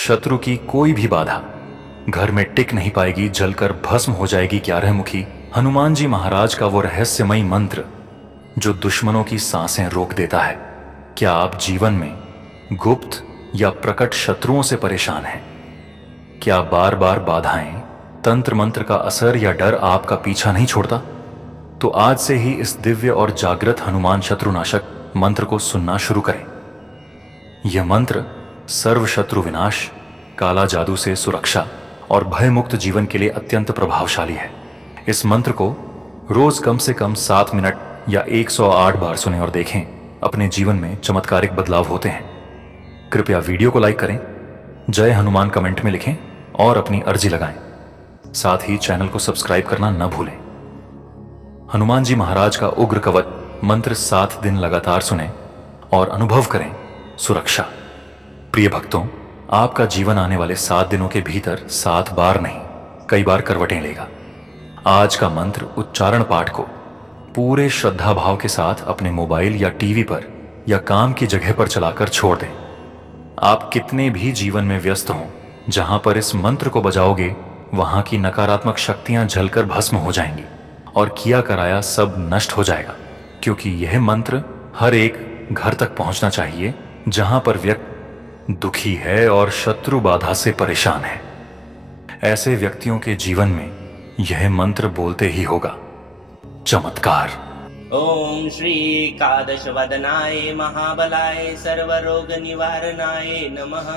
शत्रु की कोई भी बाधा घर में टिक नहीं पाएगी, जलकर भस्म हो जाएगी 11 मुखी हनुमान जी महाराज का वो रहस्यमयी मंत्र जो दुश्मनों की सांसें रोक देता है। क्या आप जीवन में गुप्त या प्रकट शत्रुओं से परेशान हैं? क्या बार बार बाधाएं, तंत्र मंत्र का असर या डर आपका पीछा नहीं छोड़ता? तो आज से ही इस दिव्य और जागृत हनुमान शत्रुनाशक मंत्र को सुनना शुरू करें। यह मंत्र सर्व शत्रु विनाश, काला जादू से सुरक्षा और भयमुक्त जीवन के लिए अत्यंत प्रभावशाली है। इस मंत्र को रोज कम से कम 7 मिनट या 108 बार सुनें और देखें अपने जीवन में चमत्कारिक बदलाव होते हैं। कृपया वीडियो को लाइक करें, जय हनुमान कमेंट में लिखें और अपनी अर्जी लगाएं। साथ ही चैनल को सब्सक्राइब करना न भूलें। हनुमान जी महाराज का उग्र कवच मंत्र 7 दिन लगातार सुनें और अनुभव करें सुरक्षा। प्रिय भक्तों, आपका जीवन आने वाले 7 दिनों के भीतर 7 बार नहीं, कई बार करवटें लेगा। आज का मंत्र उच्चारण पाठ को पूरे श्रद्धा भाव के साथ अपने मोबाइल या टीवी पर या काम की जगह पर चलाकर छोड़ दें। आप कितने भी जीवन में व्यस्त हों, जहां पर इस मंत्र को बजाओगे वहां की नकारात्मक शक्तियां जलकर भस्म हो जाएंगी और किया कराया सब नष्ट हो जाएगा। क्योंकि यह मंत्र हर एक घर तक पहुंचना चाहिए जहां पर व्यक्ति दुखी है और शत्रु बाधा से परेशान है। ऐसे व्यक्तियों के जीवन में यह मंत्र बोलते ही होगा चमत्कार। ओम श्री एकादश वदनाय महाबलाय सर्वरोग निवारणाय नमः।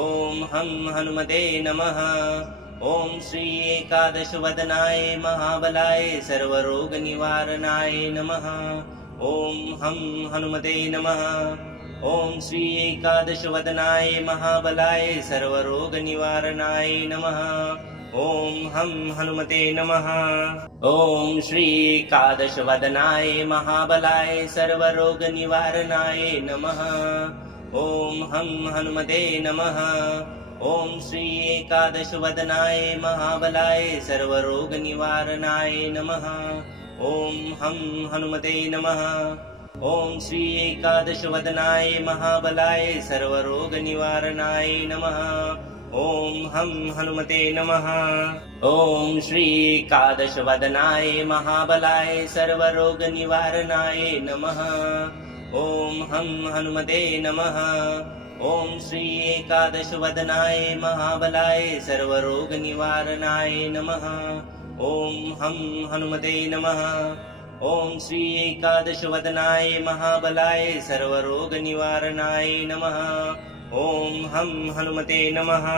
ओम हम हनुमते नमः। ओम श्री एकादश वदनाय महाबलाय सर्वरोग निवारणाय नमः। ओम हम हनुमते नमः। ओम श्री एकादश वदनाय महाबलाय सर्वरोग निवारणाय नमः। ओम हम हनुमते नमः। ओम श्री एकादश वदनाय महाबलाय सर्वरोग निवारणाय नमः। ओम हम हनुमते नमः। ओम श्री एकादश वदनाय महाबलाय सर्वरोग निवारणाय नमः। ओम हम हनुमते नमः। ओम श्री एकादश वदनाय महाबलाय सर्वरोग निवारणाय नमः। ओम हम हनुमते नमः। ओम श्री एकादश वदनाय महाबलाय सर्वरोग निवारणाय नमः। ओम हम हनुमते नमः। ओम श्री एकादश वदनाय महाबलाय सर्वरोग निवारणाय नमः। ओम हम हनुमते नमः। ओम श्री एकादश वदनाय महाबलाय सर्वरोग निवारणाय नमः। ओम हम हनुमते नमः।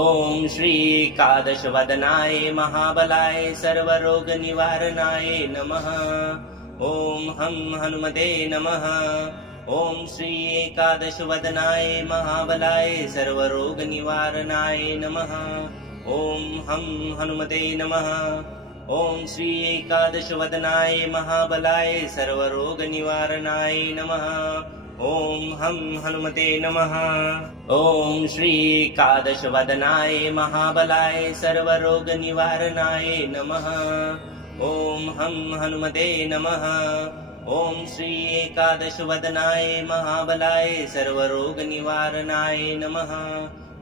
ओम श्री एकादश वदनाय महाबलाय सर्वरोग निवारणाय नमः। ओम हम हनुमते नमः। ओम श्री एकादश वदनाय महाबलाय सर्वरोग निवारणाय नमः। ओम हम हनुमते नमः। ओम श्री एकादश वदनाय महाबलाय सर्वरोग निवारणाय नमः। ओम हम हनुमते नमः। ओम श्री एकादश वदनाय महाबलाय सर्वरोग निवारणाय नमः। ओम हम हनुमते नमः। ओम श्री एकादश वदनाय महाबलाय सर्वरोग निवारणाय नमः।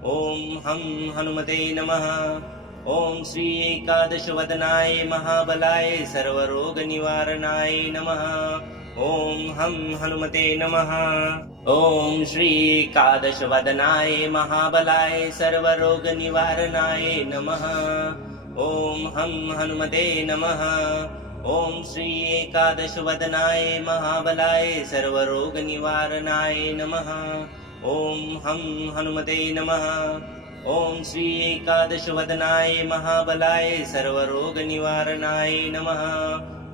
ओम हम हनुमते नमः। ओम श्री एकादश वदनाय महाबलाय सर्वरोग निवारणाय नमः। ओम हम हनुमते नमः। ओम श्री एकादश वदनाय महाबलाय सर्वरोग निवारणाय नमः। ओम हम हनुमते नमः। ओम श्री एकादश वदनाय महाबलाय सर्वरोग निवारणाय नमः। ओम हम हनुमते नमः। ओम श्री एकादश वदनाय महाबलाय सर्वरोग निवारणाय नमः।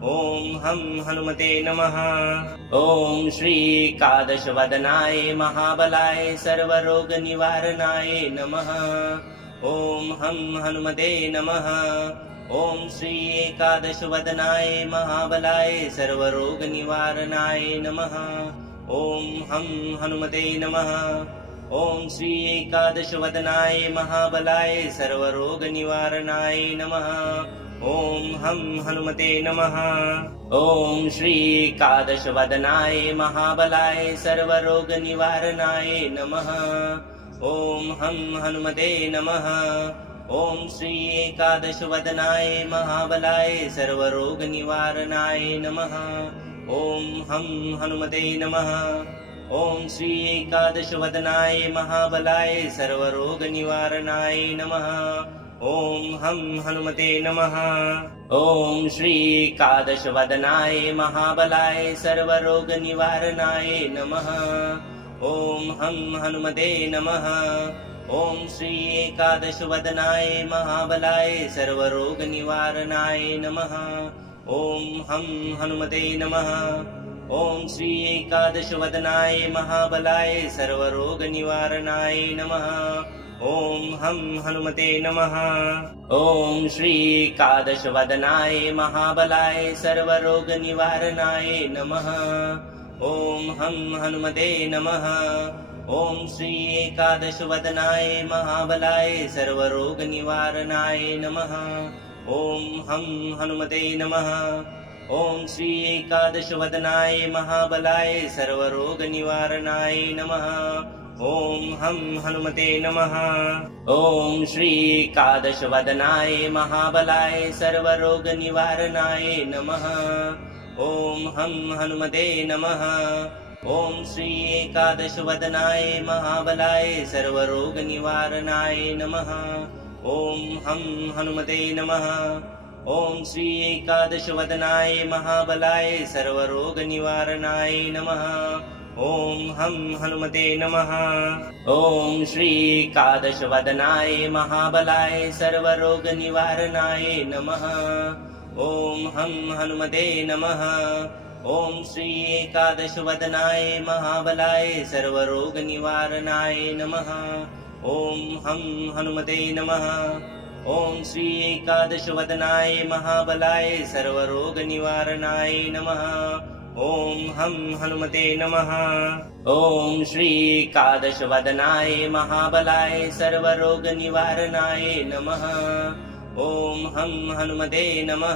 ओम हम हनुमते नमः। ओम श्री एकादश वदनाय महाबलाय सर्वरोग निवारणाय नमः। ओम हम हनुमते नमः। ओम श्री एकादश वदनाय महाबलाय सर्वरोग निवारणाय नमः। ओम हम हनुमते नमः। ओम श्री एकादश वदनाय महाबलाय सर्वरोग निवारणाय नमः। ओम हम हनुमते नमः। ओम श्री एकादश वदनाय महाबलाय सर्वरोग निवारणाय नमः। ॐ हं हनुमते नमः। ॐ श्री एकादशवदनाय महाबलाय सर्वरोगनिवारणाय नमः। ॐ हं हनुमते नमः। ॐ श्री एकादशवदनाय महाबलाय सर्वरोगनिवारणाय नमः। ॐ हं हनुमते नमः। ॐ श्री एकादशवदनाय महाबलाय सर्वरोगनिवारणाय नमः। ॐ हं हनुमते नमः। ॐ श्री एकादशवदनाय महाबलाय सर्वरोगनिवारणाय नमः। ॐ हं हनुमते नमः। ॐ श्री एकादशवदनाय महाबलाय सर्वरोगनिवारणाय नमः। ॐ हं हनुमते नमः। ॐ श्री एकादशवदनाय महाबलाय सर्वरोगनिवारणाय नमः। ॐ हं हनुमते नमः। ॐ श्री एकादशवदनाय महाबलाय सर्वरोगनिवारणाय नमः। ॐ हं हनुमते नमः। ॐ श्री एकादशवदनाय महाबलाय सर्वरोगनिवारणाय नमः। ॐ हं हनुमते नमः। ॐ श्री एकादशवदनाय महाबलाय सर्वरोगनिवारणाय नमः। ॐ हं हनुमते नमः। ॐ श्री एकादशवदनाय महाबलाय सर्वरोगनिवारणाय नमः। ॐ हं हनुमते नमः। ॐ श्री एकादशवदनाय महाबलाय सर्वरोगनिवारणाय नमः। ॐ हं हनुमते नमः। ॐ श्री एकादशवदनाय महाबलाय सर्वरोगनिवारणाय नमः। ॐ हं हनुमते नमः। ॐ श्री एकादशवदनाय महाबलाय सर्वरोगनिवारणाय नमः। ॐ हं हनुमते नमः। ॐ श्री एकादशवदनाय महाबलाय सर्वरोगनिवारणाय नमः। ॐ हं हनुमते नमः। ॐ श्री एकादशवदनाय महाबलाय सर्वरोगनिवारणाय नमः। ॐ हं हनुमते नमः।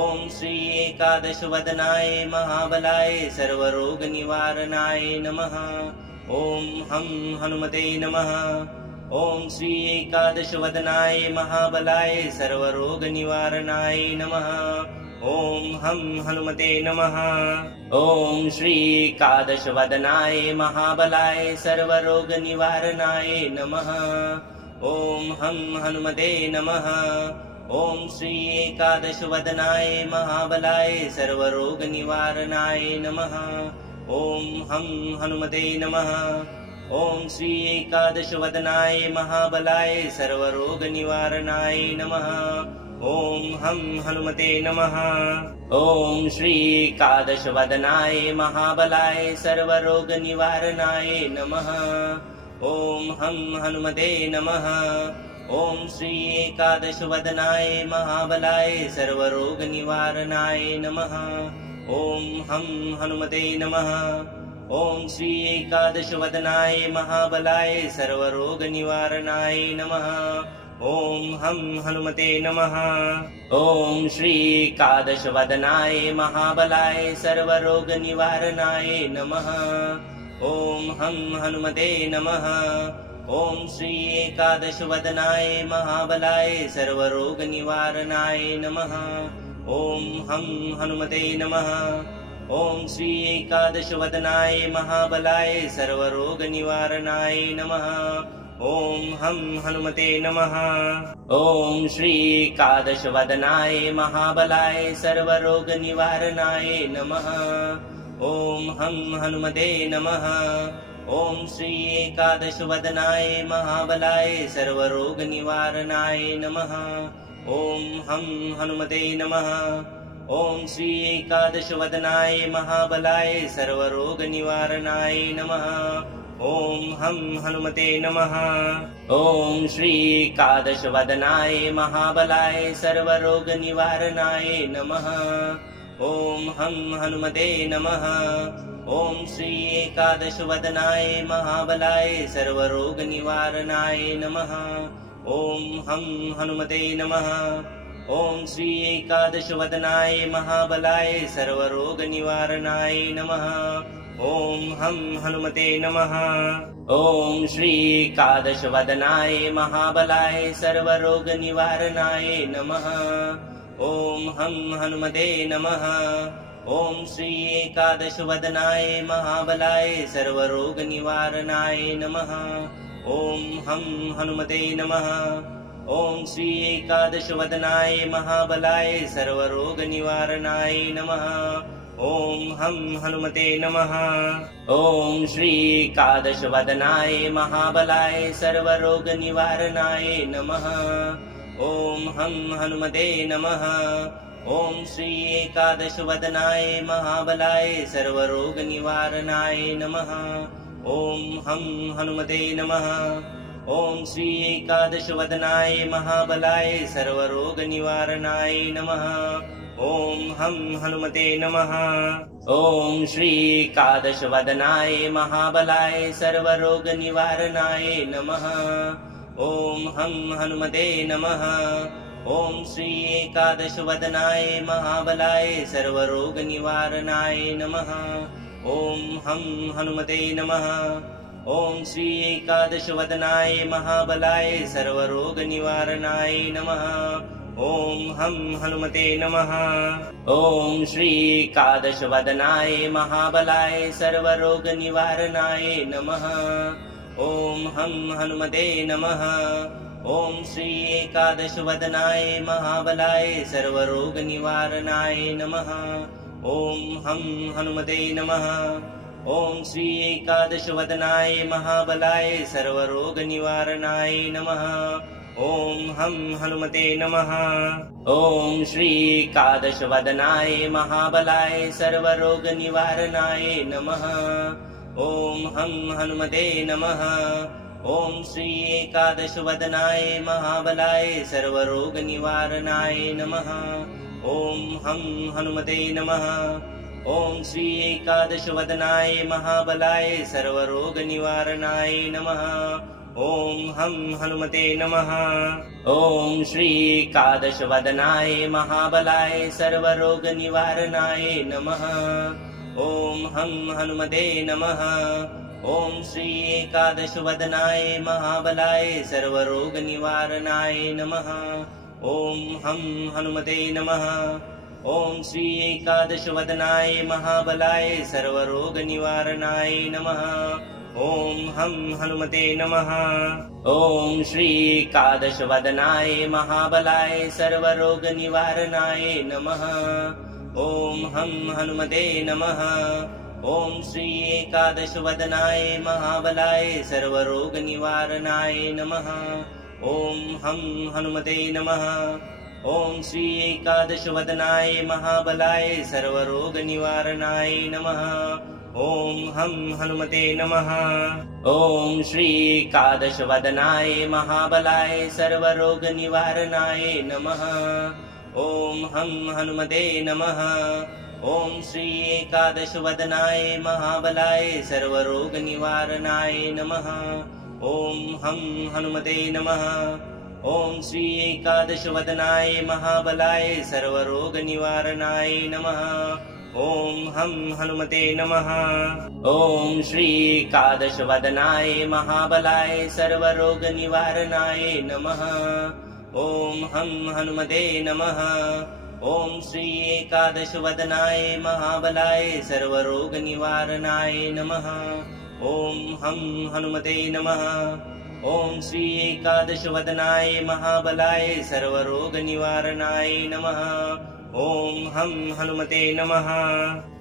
ॐ श्री एकादशवदनाय महाबलाय सर्वरोगनिवारणाय नमः। ॐ हं हनुमते नमः। ॐ श्री एकादशवदनाय महाबलाय सर्वरोगनिवारणाय नमः। ॐ हं हनुमते नमः। ॐ श्री एकादशवदनाय महाबलाय सर्वरोगनिवारणाय नमः। ॐ हं हनुमते नमः। ॐ श्री एकादशवदनाय महाबलाय सर्वरोगनिवारणाय नमः। ॐ हं हनुमते नमः। ॐ श्री एकादशवदनाय महाबलाय सर्वरोगनिवारणाय नमः। ॐ हं हनुमते नमः। ॐ श्री एकादशवदनाय महाबलाय सर्वरोगनिवारणाय नमः। ॐ हं हनुमते नमः। ॐ श्री एकादशवदनाय महाबलाय सर्वरोगनिवारणाय नमः। ॐ हं हनुमते नमः। ॐ श्री एकादशवदनाय महाबलाय सर्वरोगनिवारणाय नमः। ॐ हं हनुमते नमः। ॐ श्री एकादशवदनाय महाबलाय सर्वरोगनिवारणाय नमः। ॐ हं हनुमते नमः। ॐ श्री एकादशवदनाय महाबलाय सर्वरोगनिवारणाय नमः। ॐ हं हनुमते नमः। ॐ श्री एकादशवदनाय महाबलाय सर्वरोगनिवारणाय नमः। ॐ हं हनुमते नमः। ॐ श्री एकादशवदनाय महाबलाय सर्वरोगनिवारणाय नमः। ॐ हं हनुमते नमः। ॐ श्री एकादशवदनाय महाबलाय सर्वरोगनिवारणाय नमः। ॐ हं हनुमते नमः। ॐ श्री एकादशवदनाय महाबलाय सर्वरोगनिवारणाय नमः। ॐ हं हनुमते नमः। ॐ श्री एकादशवदनाय महाबलाय सर्वरोगनिवारणाय नमः। ॐ हं हनुमते नमः। ॐ श्री एकादशवदनाय महाबलाय सर्वरोगनिवारणाय नमः। ॐ हं हनुमते नमः। ॐ श्री एकादशवदनाय महाबलाय सर्वरोगनिवारणाय नमः। ॐ हं हनुमते नमः। ॐ श्रीकादशवदनाय महाबलाय सर्वरोगनिवारणाय नमः। ॐ हं हनुमते नमः। ॐ श्रीकादशवदनाय महाबलाय सर्वरोगनिवारणाय नमः। ॐ हं हनुमते नमः। ॐ श्रीकादशवदनाय महाबलाय सर्वरोगनिवारणाय नमः। ॐ हं हनुमते नमः। ॐ श्रीकादशवदनाय महाबलाय सर्वरोगनिवारणाय नमः। ॐ हं हनुमते नमः। ॐ श्रीकादशवदनाय महाबलाय सर्वरोगनिवारणाय नमः। ॐ हं हनुमते नमः। ॐ श्रीकादशवदनाय महाबलाय सर्वरोगनिवारणाय नमः। ॐ हं हनुमते नमः। ॐ श्रीकादशवदनाय महाबलाय सर्वरोगनिवारणाय नमः। ॐ हं हनुमते नमः। ॐ श्रीकादशवदनाय महाबलाय सर्वरोगनिवारणाय नमः। ॐ हं हनुमते नमः। ॐ श्रीकादशवदनाय महाबलाय सर्वरोगनिवारणाय नमः। ॐ हं हनुमते नमः। ॐ श्रीकादशवदनाय महाबलाय सर्वरोगनिवारणाय नमः। ॐ हं हनुमते नमः। ॐ श्रीकादशवदनाय महाबलाय सर्वरोगनिवारणाय नमः। ॐ हं हनुमते नमः। ॐ श्रीकादशवदनाय महाबलाय सर्वरोगनिवारणाय नमः। ॐ हं हनुमते नमः। ॐ श्रीकादशवदनाय महाबलाय सर्वरोगनिवारणाय नमः। ॐ हं हनुमते नमः। ॐ श्रीकादशवदनाय महाबलाय सर्वरोगनिवारणाय नमः। ॐ हं हनुमते नमः। ॐ श्रीकादशवदनाय महाबलाय सर्वरोगनिवारणाय नमः। ॐ हं हनुमते नमः। ॐ श्रीकादशवदनाय महाबलाय सर्वरोगनिवारणाय नमः। ॐ हं हनुमते नमः। ॐ श्रीकादशवदनाय महाबलाय सर्वरोगनिवारणाय नमः। ॐ हं हनुमते नमः। ॐ श्रीकादशवदनाय महाबलाय सर्वरोगनिवारणाय नमः। ॐ हं हनुमते नमः। ॐ श्रीकादशवदनाय महाबलाय सर्वरोगनिवारणाय नमः। ॐ हं हनुमते नमः। ॐ श्रीकादशवदनाय महाबलाय सर्वरोगनिवारणाय नमः। ॐ हं हनुमते नमः। ॐ श्रीकादशवदनाय महाबलाय सर्वरोगनिवारणाय नमः। ॐ हं हनुमते नमः। ॐ श्रीकादशवदनाय महाबलाय सर्वरोगनिवारणाय नमः। ॐ हं हनुमते नमः। ॐ श्रीकादशवदनाय महाबलाय सर्वरोगनिवारणाय नमः। ॐ हं हनुमते नमः। ॐ श्रीकादशवदनाय महाबलाय सर्वरोगनिवारणाय नमः। ॐ हं हनुमते नमः। ॐ श्रीकादशवदनाय महाबलाय सर्वरोगनिवारणाय नमः। ॐ हं हनुमते नमः। ॐ श्रीकादशवदनाय महाबलाय सर्वरोगनिवारणाय नमः। ॐ हं हनुमते नमः। ॐ श्रीकादशवदनाय महाबलाय सर्वरोगनिवारणाय नमः। ॐ हं हनुमते नमः।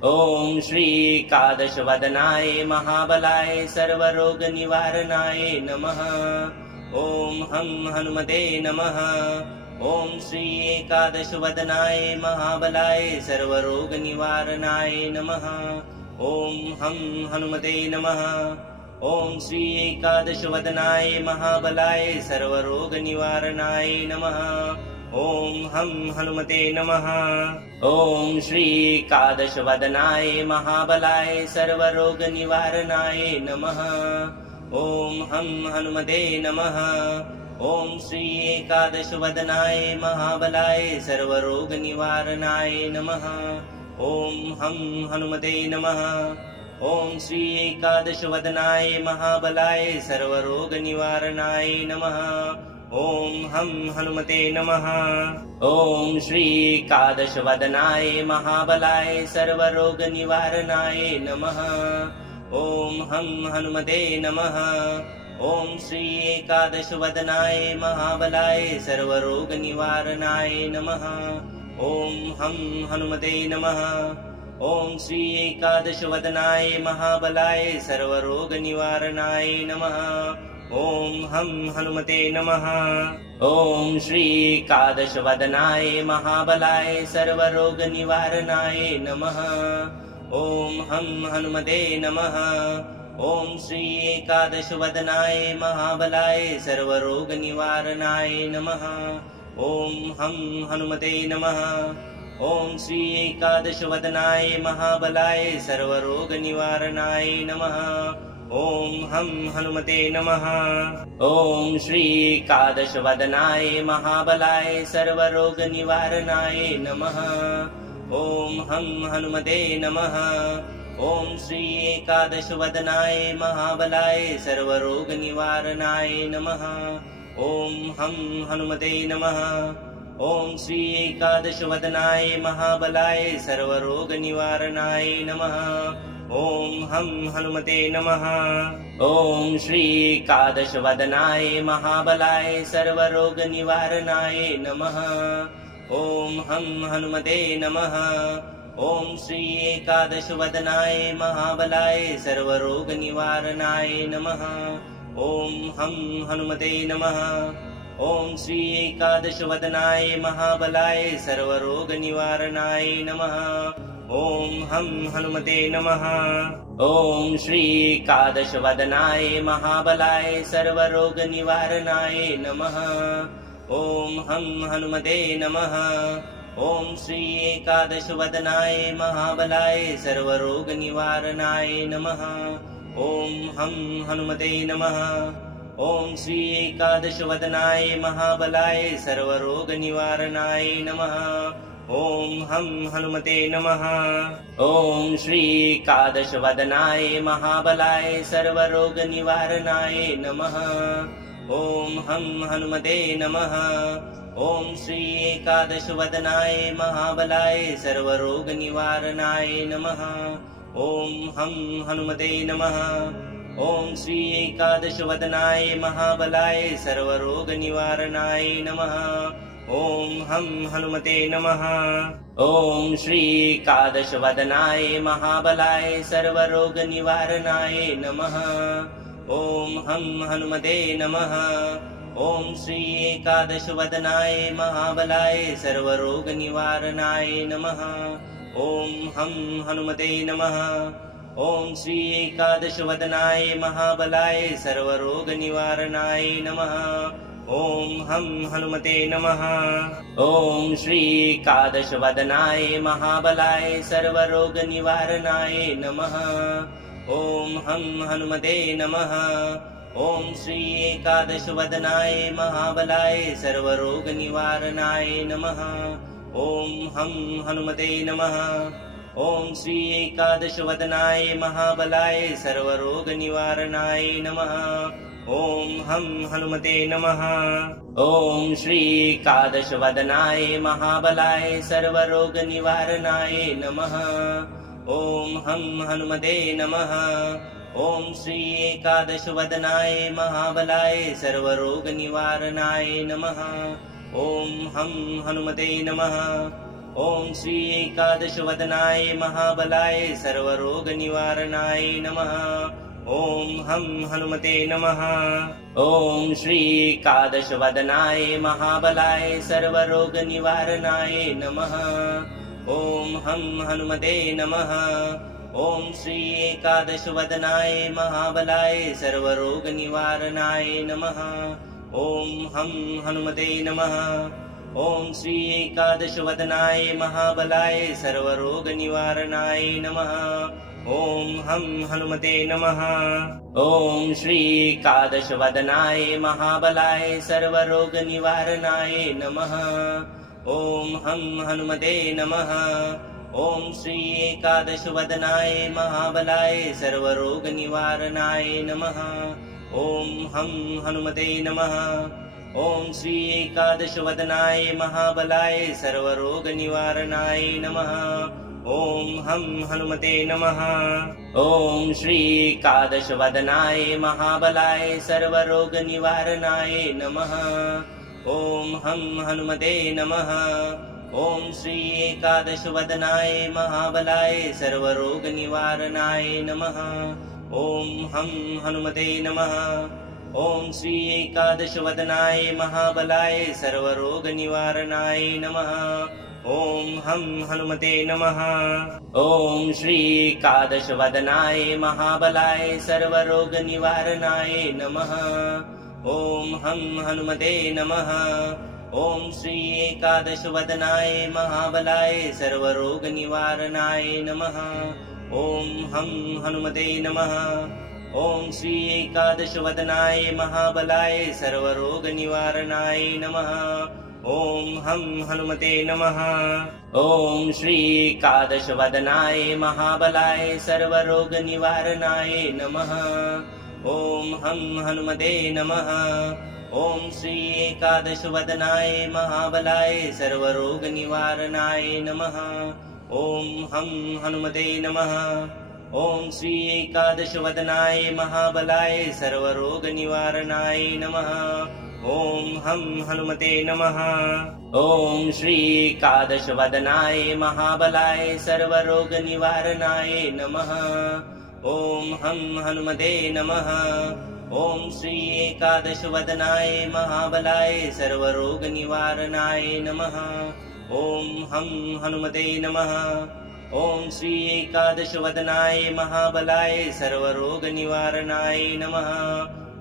ॐ श्रीकादशवदनाय महाबलाय सर्वरोगनिवारणाय नमः। ॐ हं हनुमते नमः। ॐ श्रीकादशवदनाय महाबलाय सर्वरोगनिवारणाय नमः। ॐ हं हनुमते नमः। ॐ श्रीकादशवदनाय महाबलाय सर्वरोगनिवारणाय नमः। ॐ हं हनुमते नमः। ॐ श्रीकादशवदनाय महाबलाय सर्वरोगनिवारणाय नमः। ॐ हं हनुमते नमः। ॐ श्रीकादशवदनाय महाबलाय सर्वरोगनिवारणाय नमः। ॐ हं हनुमते नमः। ॐ श्री एकादशवदनाय महाबलाय सर्वरोगनिवारणाय नमः। ॐ हं हनुमते नमः। ॐ श्री एकादशवदनाय महाबलाय सर्वरोगनिवारणाय नमः। ॐ हं हनुमते नमः। ॐ श्री एकादशवदनाय महाबलाय सर्वरोगनिवारणाय नमः। ॐ हं हनुमते नमः। ॐ श्री एकादशवदनाय महाबलाय सर्वरोगनिवारणाय नमः। ॐ हं हनुमते नमः। ॐ श्री एकादशवदनाय महाबलाय सर्वरोगनिवारणाय नमः। ॐ हं हनुमते नमः। ॐ श्री एकादशवदनाय महाबलाय सर्वरोगनिवारणाय नमः। ॐ हं हनुमते नमः। ॐ श्री एकादशवदनाय महाबलाय सर्वरोगनिवारणाय नमः। ॐ हं हनुमते नमः। ॐ श्री एकादशवदनाय महाबलाय सर्वरोगनिवारणाय नमः। ॐ हं हनुमते नमः। ॐ श्री एकादशवदनाय महाबलाय सर्वरोगनिवारणाय नमः। ॐ हं हनुमते नमः। ॐ श्री एकादशवदनाय महाबलाय सर्वरोगनिवारणाय नमः। ॐ हं हनुमते नमः। ॐ श्री एकादशवदनाय महाबलाय सर्वरोगनिवारणाय नमः। ॐ हं हनुमते नमः। ॐ श्री एकादशवदनाय महाबलाय सर्वरोगनिवारणाय नमः। ॐ हं हनुमते नमः। ॐ श्री एकादशवदनाय महाबलाय सर्वरोगनिवारणाय नमः। ॐ हं हनुमते नमः। ॐ श्री एकादशवदनाय महाबलाय सर्वरोगनिवारणाय नमः। ॐ हं हनुमते नमः। ॐ श्री एकादशवदनाय महाबलाय सर्वरोगनिवारणाय नमः। ॐ हं हनुमते नमः। ॐ श्री एकादशवदनाय महाबलाय सर्वरोगनिवारणाय नमः। ॐ हं हनुमते नमः। ॐ श्री एकादशवदनाय महाबलाय सर्वरोगनिवारणाय नमः। ॐ हं हनुमते नमः। ॐ श्री एकादशवदनाय महाबलाय सर्वरोगनिवारणाय नमः। ॐ हं हनुमते नमः। ॐ श्री एकादशवदनाय महाबलाय सर्वरोगनिवारणाय नमः। ॐ हं हनुमते नमः। ॐ श्री एकादशवदनाय महाबलाय सर्वरोगनिवारणाय नमः। ॐ हं हनुमते नमः। ॐ श्री एकादशवदनाय महाबलाय सर्वरोगनिवारणाय नमः। ॐ हं हनुमते नमः। ॐ श्री एकादशवदनाय महाबलाय सर्वरोगनिवारणाय नमः। ॐ हं हनुमते नमः। ॐ श्री एकादशवदनाय महाबलाय सर्वरोगनिवारणाय नमः। ॐ हं हनुमते नमः। ॐ श्री एकादशवदनाय महाबलाय सर्वरोगनिवारणाय नमः। ॐ हं हनुमते नमः। ॐ श्री एकादशवदनाय महाबलाय सर्वरोगनिवारणाय नमः। ॐ हं हनुमते नमः। ॐ श्री एकादशवदनाय महाबलाय सर्वरोगनिवारणाय नमः। ॐ हं हनुमते नमः। ॐ श्री एकादशवदनाय महाबलाय सर्वरोगनिवारणाय नमः। ॐ हं हनुमते नमः। ॐ श्री एकादशवदनाय महाबलाय सर्वरोगनिवारणाय नमः। ॐ हं हनुमते नमः। ॐ श्री एकादशवदनाय महाबलाय सर्वरोगनिवारणाय नमः। ॐ हं हनुमते नमः। ॐ श्री एकादशवदनाय महाबलाय सर्वरोगनिवारणाय नमः। ॐ हं हनुमते नमः। ॐ श्री एकादशवदनाय महाबलाय सर्वरोगनिवारणाय नमः। ॐ हं हनुमते नमः। ॐ श्री एकादशवदनाय महाबलाय सर्वरोगनिवारणाय नमः। ॐ हं हनुमते नमः। ॐ श्री एकादशवदनाय महाबलाय सर्वरोगनिवारणाय नमः। ॐ हं हनुमते नमः। ॐ श्री एकादशवदनाय महाबलाय सर्वरोगनिवारणाय नमः। ॐ हं हनुमते नमः। ॐ श्री एकादशवदनाय महाबलाय सर्वरोगनिवारणाय नमः। ॐ हं हनुमते नमः। ॐ श्री एकादशवदनाय महाबलाय सर्वरोगनिवारणाय नमः। ॐ हं हनुमते नमः। ॐ श्री एकादशवदनाय महाबलाय सर्वरोगनिवारणाय नमः। ॐ हं हनुमते नमः। ॐ श्री एकादशवदनाय महाबलाय सर्वरोगनिवारणाय नमः। ॐ हं हनुमते नमः। ॐ श्री एकादशवदनाय महाबलाय सर्वरोगनिवारणाय नमः। ॐ हं हनुमते नमः। ॐ श्री एकादशवदनाय महाबलाय सर्वरोगनिवारणाय नमः। ॐ हं हनुमते नमः। ॐ श्री एकादशवदनाय महाबलाय सर्वरोगनिवारणाय नमः। ॐ हं हनुमते नमः। ॐ श्री एकादशवदनाय महाबलाय सर्वरोगनिवारणाय नमः। ॐ हं हनुमते नमः। ॐ श्री एकादशवदनाय महाबलाय सर्वरोगनिवारणाय नमः। ॐ हं हनुमते नमः। ॐ श्री एकादशवदनाय महाबलाय सर्वरोगनिवारणाय नमः। ॐ हं हनुमते नमः। ॐ श्री एकादशवदनाय महाबलाय सर्वरोगनिवारणाय नमः। ॐ हं हनुमते नमः। ॐ श्री एकादशवदनाय महाबलाय सर्वरोगनिवारणाय नमः।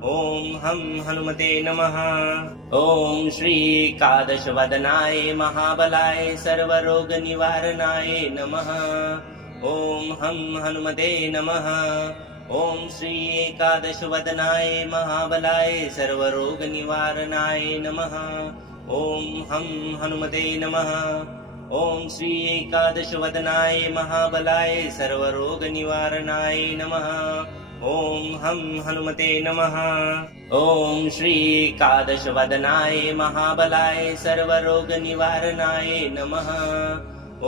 ॐ हं हनुमते नमः। ॐ श्री एकादशवदनाय महाबलाय सर्वरोगनिवारणाय नमः। ॐ हं हनुमते नमः। ॐ श्री एकादशवदनाय महाबलाय सर्वरोगनिवारणाय नमः। ॐ हं हनुमते नमः। ॐ श्री एकादशवदनाय महाबलाय सर्वरोगनिवारणाय नमः। ॐ हं हनुमते नमः। ॐ श्री एकादशवदनाय महाबलाय सर्वरोगनिवारणाय नमः।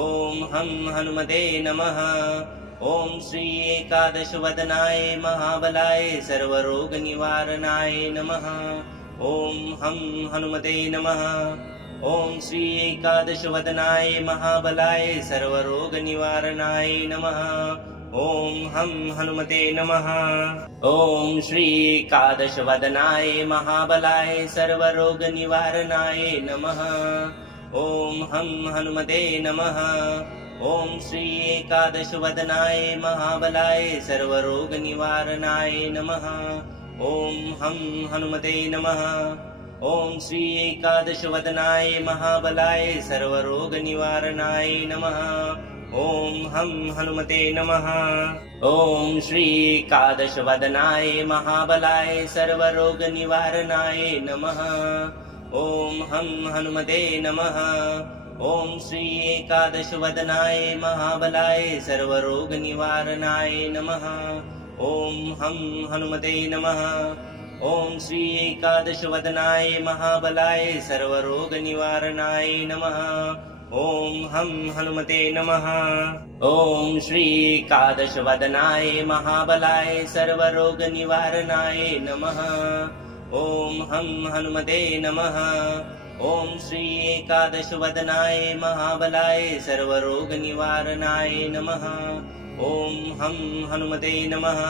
ॐ हं हनुमते नमः। ॐ श्री एकादशवदनाय महाबलाय सर्वरोगनिवारणाय नमः। ॐ हं हनुमते नमः। ॐ श्री एकादशवदनाय महाबलाय सर्वरोगनिवारणाय नमः। ॐ हं हनुमते नमः। ॐ श्री एकादशवदनाय महाबलाय सर्वरोगनिवारणाय नमः। ॐ हं हनुमते नमः। ॐ श्री एकादशवदनाय महाबलाय सर्वरोगनिवारणाय नमः। ॐ हं हनुमते नमः। ॐ श्री एकादशवदनाय महाबलाय सर्वरोगनिवारणाय नमः। ॐ हं हनुमते नमः। ॐ श्री एकादशवदनाय महाबलाय सर्वरोगनिवारणाय नमः। ॐ हं हनुमते नमः। ॐ श्री एकादशवदनाय महाबलाय सर्वरोगनिवारणाय नमः। ॐ हं हनुमते नमः। ॐ श्री एकादशवदनाय महाबलाय सर्वरोगनिवारणाय नमः। ॐ हं हनुमते नमः। ॐ श्री एकादशवदनाय महाबलाय सर्वरोगनिवारणाय नमः। ॐ हं हनुमते नमः। ॐ श्री एकादशवदनाय महाबलाय सर्वरोगनिवारणाय नमः। ॐ हं हनुमते नमः।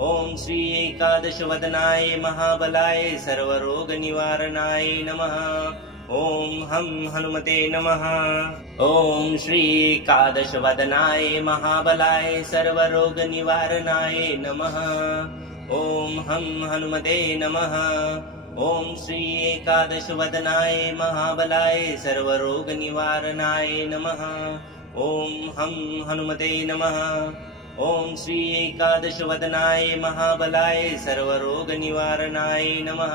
ॐ श्री एकादशवदनाय महाबलाय सर्वरोगनिवारणाय नमः। ॐ हं हनुमते नमः। ॐ श्री एकादशवदनाय महाबलाय सर्वरोगनिवारणाय नमः। ॐ हं हनुमते नमः। ॐ श्री एकादशवदनाय महाबलाय सर्वरोगनिवारणाय नमः। ॐ हं हनुमते नमः। ॐ श्री एकादशवदनाय महाबलाय सर्वरोगनिवारणाय नमः।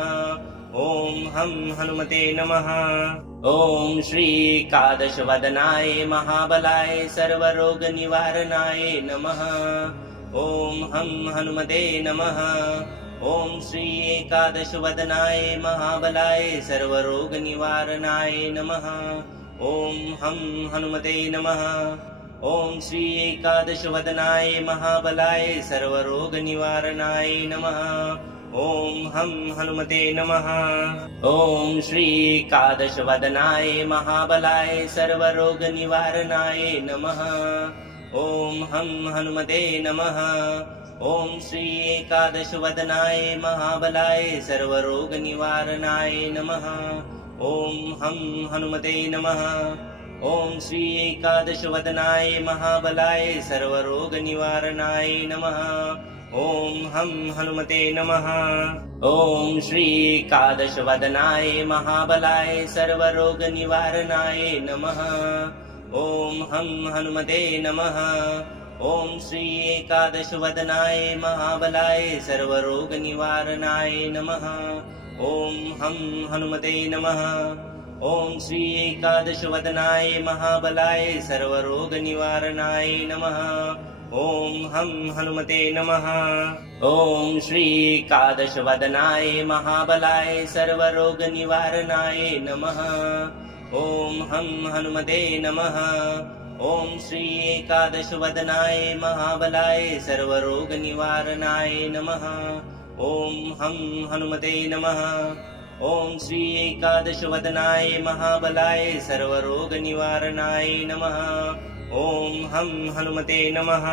ॐ हं हनुमते नमः। ॐ श्री एकादशवदनाय महाबलाय सर्वरोगनिवारणाय नमः। ॐ हं हनुमते नमः। ॐ श्री एकादशवदनाय महाबलाय सर्वरोगनिवारणाय नमः। ॐ हं हनुमते नमः। ॐ श्री एकादशवदनाय महाबलाय सर्वरोगनिवारणाय नमः। ॐ हं हनुमते नमः। ॐ श्री एकादशवदनाय महाबलाय सर्वरोगनिवारणाय नमः। ॐ हं हनुमते नमः। ॐ श्री एकादशवदनाय महाबलाय सर्वरोगनिवारणाय नमः। ॐ हं हनुमते नमः। ॐ श्री एकादशवदनाय महाबलाय सर्वरोगनिवारणाय नमः। ॐ हं हनुमते नमः। ॐ श्री एकादशवदनाय महाबलाय सर्वरोगनिवारणाय नमः। ॐ हं हनुमते नमः। ॐ श्री एकादशवदनाय महाबलाय सर्वरोगनिवारणाय नमः। ॐ हं हनुमते नमः। ॐ श्री एकादशवदनाय महाबलाय सर्वरोगनिवारणाय नमः। ॐ हं हनुमते नमः। ॐ श्री एकादशवदनाय महाबलाय सर्वरोगनिवारणाय नमः। ॐ हं हनुमते नमः। ॐ श्री एकादशवदनाय महाबलाय सर्वरोगनिवारणाय नमः। ॐ हं हनुमते नमः। ॐ श्री एकादशवदनाय महाबलाय सर्वरोगनिवारणाय नमः। ॐ हं हनुमते नमः।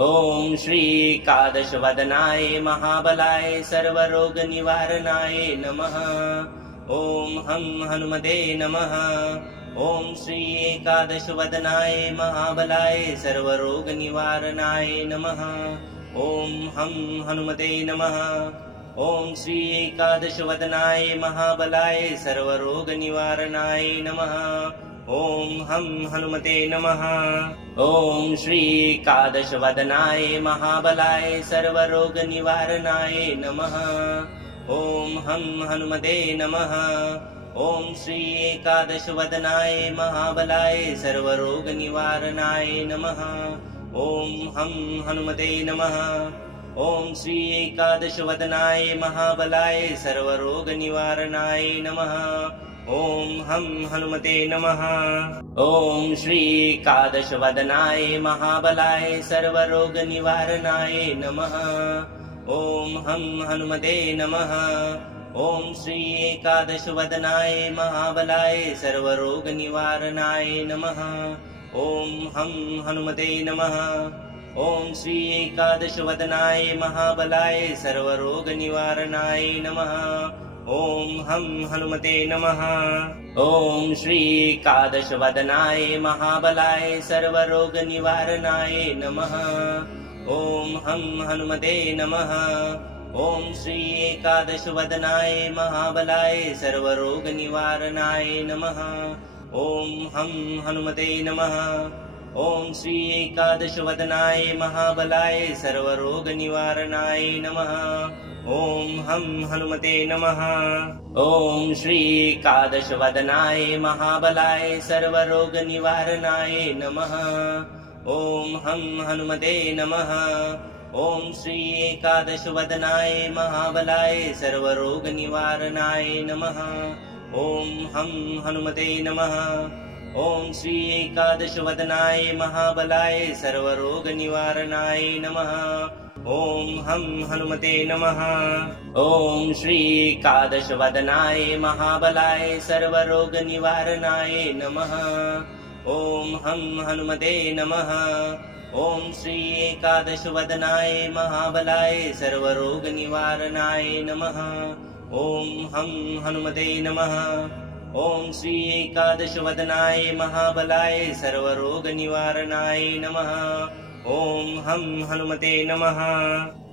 ॐ श्री एकादशवदनाय महाबलाय सर्वरोगनिवारणाय नमः। ॐ हं हनुमते नमः। ॐ श्री एकादशवदनाय महाबलाय सर्वरोगनिवारणाय नमः। ॐ हं हनुमते नमः। ॐ श्री एकादशवदनाय महाबलाय सर्वरोगनिवारणाय नमः। ॐ हं हनुमते नमः। ॐ श्री एकादशवदनाय महाबलाय सर्वरोगनिवारणाय नमः। ॐ हं हनुमते नमः। ॐ श्री एकादशवदनाय महाबलाय सर्वरोगनिवारणाय नमः। ॐ हं हनुमते नमः। ॐ श्री एकादशवदनाय महाबलाय सर्वरोगनिवारणाय नमः। ॐ हं हनुमते नमः। ॐ श्री एकादशवदनाय महाबलाय सर्वरोगनिवारणाय नमः। ॐ हं हनुमते नमः। ॐ श्री एकादशवदनाय महाबलाय सर्वरोगनिवारणाय नमः। ॐ हं हनुमते नमः। ॐ श्री एकादशवदनाय महाबलाय सर्वरोगनिवारणाय नमः। ॐ हं हनुमते नमः। ॐ श्री एकादशवदनाय महाबलाय सर्वरोगनिवारणाय नमः। ॐ हं हनुमते नमः। ॐ श्री एकादशवदनाय महाबलाय सर्वरोगनिवारणाय नमः। ॐ हं हनुमते नमः। ॐ श्री एकादशवदनाय महाबलाय सर्वरोगनिवारणाय नमः। ॐ हं हनुमते नमः। ॐ श्री एकादशवदनाय महाबलाय सर्वरोगनिवारणाय नमः। ॐ हं हनुमते नमः। ॐ श्री एकादशवदनाय महाबलाय सर्वरोगनिवारणाय नमः। ॐ हं हनुमते नमः। ॐ श्री एकादशवदनाय महाबलाय सर्वरोगनिवारणाय नमः। ॐ हं हनुमते नमः। ॐ श्री एकादशवदनाय महाबलाय सर्वरोगनिवारणाय नमः। ॐ हं हनुमते नमः। ॐ श्री एकादशवदनाय महाबलाय सर्वरोगनिवारणाय नमः। ॐ हं हनुमते नमः। ॐ श्री एकादशवदनाय महाबलाय सर्वरोगनिवारणाय नमः। ॐ हं हनुमते नमः।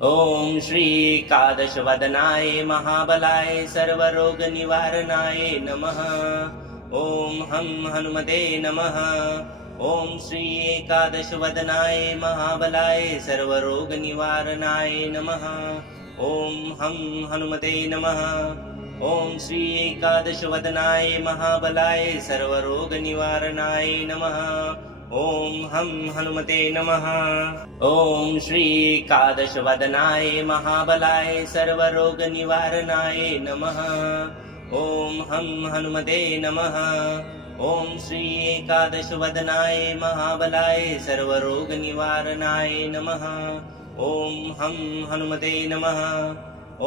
ॐ श्री एकादशवदनाय महाबलाय सर्वरोगनिवारणाय नमः। ॐ हं हनुमते नमः। ॐ श्री एकादशवदनाय महाबलाय सर्वरोगनिवारणाय नमः। ॐ हं हनुमते नमः। ॐ श्री एकादशवदनाय महाबलाय सर्वरोगनिवारणाय नमः। ॐ हं हनुमते नमः। ॐ श्री एकादशवदनाय महाबलाय सर्वरोगनिवारणाय नमः। ॐ हं हनुमते नमः। ॐ श्री एकादशवदनाय महाबलाय सर्वरोगनिवारणाय नमः। ॐ हं हनुमते नमः।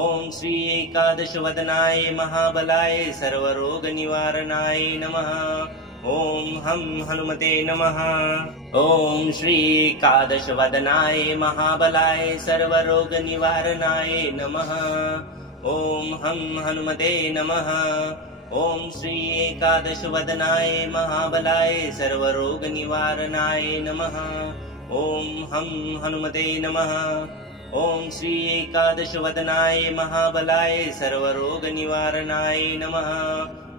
ॐ श्री एकादशवदनाय महाबलाय सर्वरोगनिवारणाय नमः। ॐ हं हनुमते नमः। ॐ श्री एकादशवदनाय महाबलाय सर्वरोगनिवारणाय नमः। ॐ हं हनुमते नमः। ॐ श्री एकादशवदनाय महाबलाय सर्वरोगनिवारणाय नमः। ॐ हं हनुमते नमः। ॐ श्री एकादशवदनाय महाबलाय सर्वरोगनिवारणाय नमः।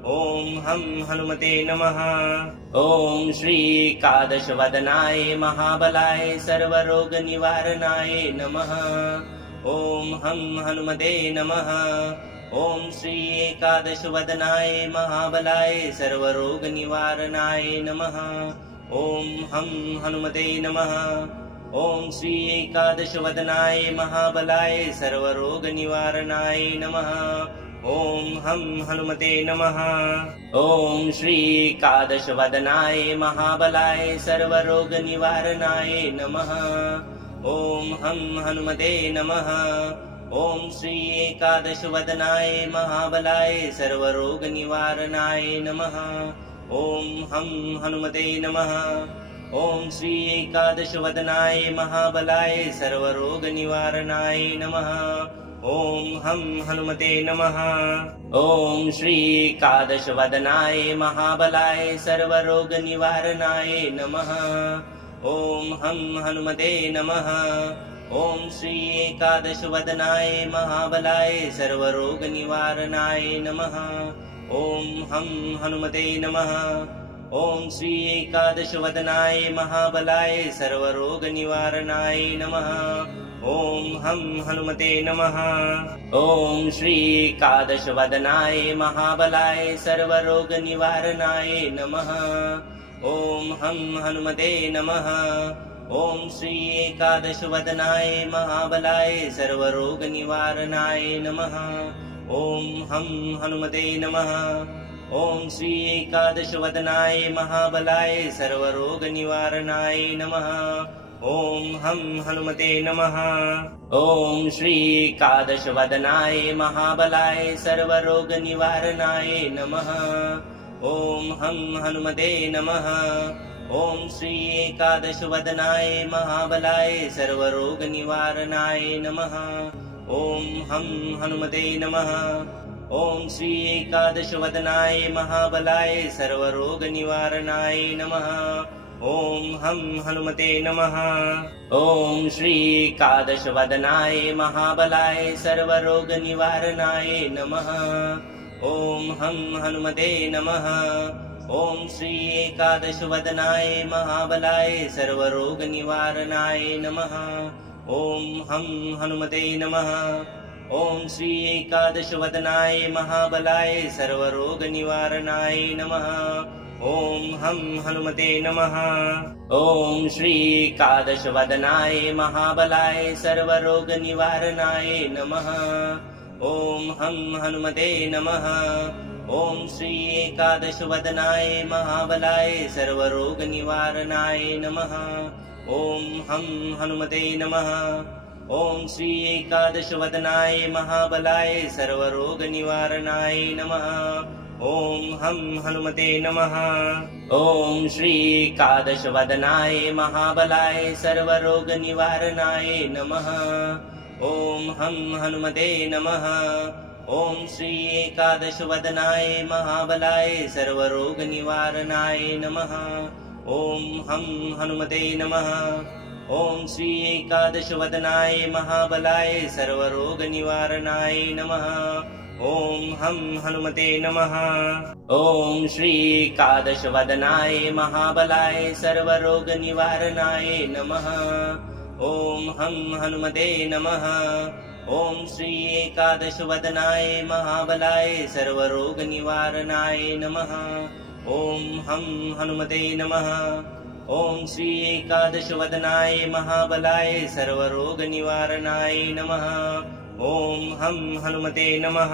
ॐ हं हनुमते नमः। ॐ श्री एकादशवदनाय महाबलाय सर्वरोगनिवारणाय नमः। ॐ हं हनुमते नमः। ॐ श्री एकादशवदनाय महाबलाय सर्वरोगनिवारणाय नमः। ॐ हं हनुमते नमः। ॐ श्री एकादशवदनाय महाबलाय सर्वरोगनिवारणाय नमः। ॐ हं हनुमते नमः। ॐ श्री एकादशवदनाय महाबलाय सर्वरोगनिवारणाय नमः। ॐ हं हनुमते नमः। ॐ श्री एकादशवदनाय महाबलाय सर्वरोगनिवारणाय नमः। ॐ हं हनुमते नमः। ॐ श्री एकादशवदनाय महाबलाय सर्वरोगनिवारणाय नमः। ॐ हं हनुमते नमः। ॐ श्री एकादशवदनाय महाबलाय सर्वरोगनिवारणाय नमः। ॐ हं हनुमते नमः। ॐ श्री एकादशवदनाय महाबलाय सर्वरोगनिवारणाय नमः। ॐ हं हनुमते नमः। ॐ श्री एकादशवदनाय महाबलाय सर्वरोगनिवारणाय नमः। ॐ हं हनुमते नमः। ॐ श्री एकादशवदनाय महाबलाय सर्वरोगनिवारणाय नमः। ॐ हं हनुमते नमः। ॐ श्री एकादशवदनाय महाबलाय सर्वरोगनिवारणाय नमः। ॐ हं हनुमते नमः। ॐ श्री एकादशवदनाय महाबलाय सर्वरोगनिवारणाय नमः। ॐ हं हनुमते नमः। ॐ श्री एकादशवदनाय महाबलाय सर्वरोगनिवारणाय नमः। ॐ हं हनुमते नमः। ॐ श्री एकादशवदनाय महाबलाय सर्वरोगनिवारणाय नमः। ॐ हं हनुमते नमः। ॐ श्री एकादशवदनाय महाबलाय सर्वरोगनिवारणाय नमः। ॐ हं हनुमते नमः। ॐ श्री एकादशवदनाय महाबलाय सर्वरोगनिवारणाय नमः। ॐ हं हनुमते नमः। ॐ श्री एकादशवदनाय महाबलाय सर्वरोगनिवारणाय नमः। ॐ हं हनुमते नमः। ॐ श्री एकादशवदनाय महाबलाय सर्वरोगनिवारणाय नमः। ॐ हं हनुमते नमः। ॐ श्री एकादशवदनाय महाबलाय सर्वरोगनिवारणाय नमः। ॐ हं हनुमते नमः। ॐ श्री एकादशवदनाय महाबलाय सर्वरोगनिवारणाय नमः। ॐ हं हनुमते नमः। ॐ श्री एकादशवदनाय महाबलाय सर्वरोगनिवारणाय नमः। ॐ हं हनुमते नमः। ॐ श्री एकादशवदनाय महाबलाय सर्वरोगनिवारणाय नमः। ॐ हं हनुमते नमः। ॐ श्री एकादशवदनाय महाबलाय सर्वरोगनिवारणाय नमः। ॐ हं हनुमते नमः। ॐ श्री एकादशवदनाय महाबलाय सर्वरोगनिवारणाय नमः। ॐ हं हनुमते नमः। ॐ श्रीकादशवदनाय महाबलाय सर्वरोगनिवारणाय नमः। ॐ हं हनुमते नमः। ॐ श्रीकादशवदनाय महाबलाय सर्वरोगनिवारणाय नमः। ॐ हं हनुमते नमः। ॐ श्रीकादशवदनाय महाबलाय सर्वरोगनिवारणाय नमः। ॐ हं हनुमते नमः।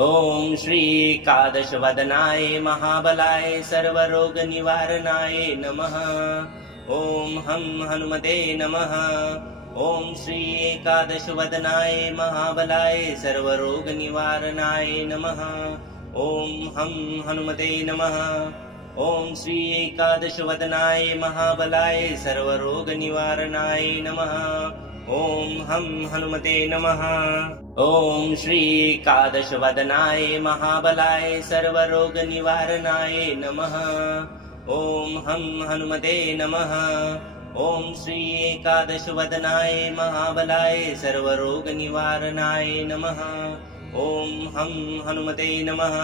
ॐ श्रीकादशवदनाय महाबलाय सर्वरोगनिवारणाय नमः। ॐ हं हनुमते नमः। ॐ श्रीकादशवदनाय महाबलाय सर्वरोगनिवारणाय नमः। ॐ हं हनुमते नमः। ॐ श्रीकादशवदनाय महाबलाय सर्वरोगनिवारणाय नमः। ॐ हं हनुमते नमः। ॐ श्रीकादशवदनाय महाबलाय सर्वरोगनिवारणाय नमः। ॐ हं हनुमते नमः। ॐ श्रीकादशवदनाय महाबलाय सर्वरोगनिवारणाय नमः। ॐ हं हनुमते नमः।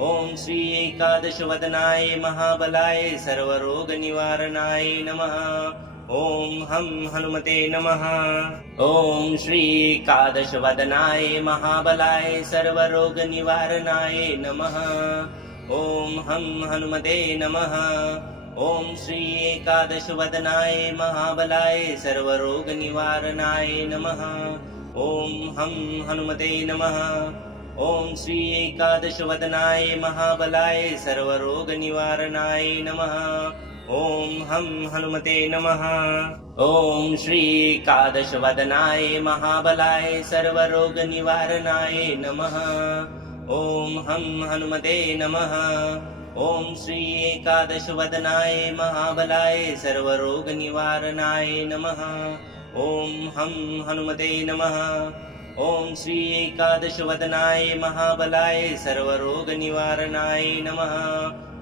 ॐ श्रीकादशवदनाय महाबलाय सर्वरोगनिवारणाय नमः। ॐ हं हनुमते नमः। ॐ श्रीकादशवदनाय महाबलाय सर्वरोगनिवारणाय नमः। ॐ हं हनुमते नमः। ॐ श्रीकादशवदनाय महाबलाय सर्वरोगनिवारणाय नमः। ॐ हं हनुमते नमः। ॐ श्रीकादशवदनाय महाबलाय सर्वरोगनिवारणाय नमः। ॐ हं हनुमते नमः। ॐ श्रीकादशवदनाय महाबलाय सर्वरोगनिवारणाय नमः। ॐ हं हनुमते नमः। ॐ श्रीकादशवदनाय महाबलाय सर्वरोगनिवारणाय नमः। ॐ हं हनुमते नमः। ॐ श्रीकादशवदनाय महाबलाय सर्वरोगनिवारणाय नमः।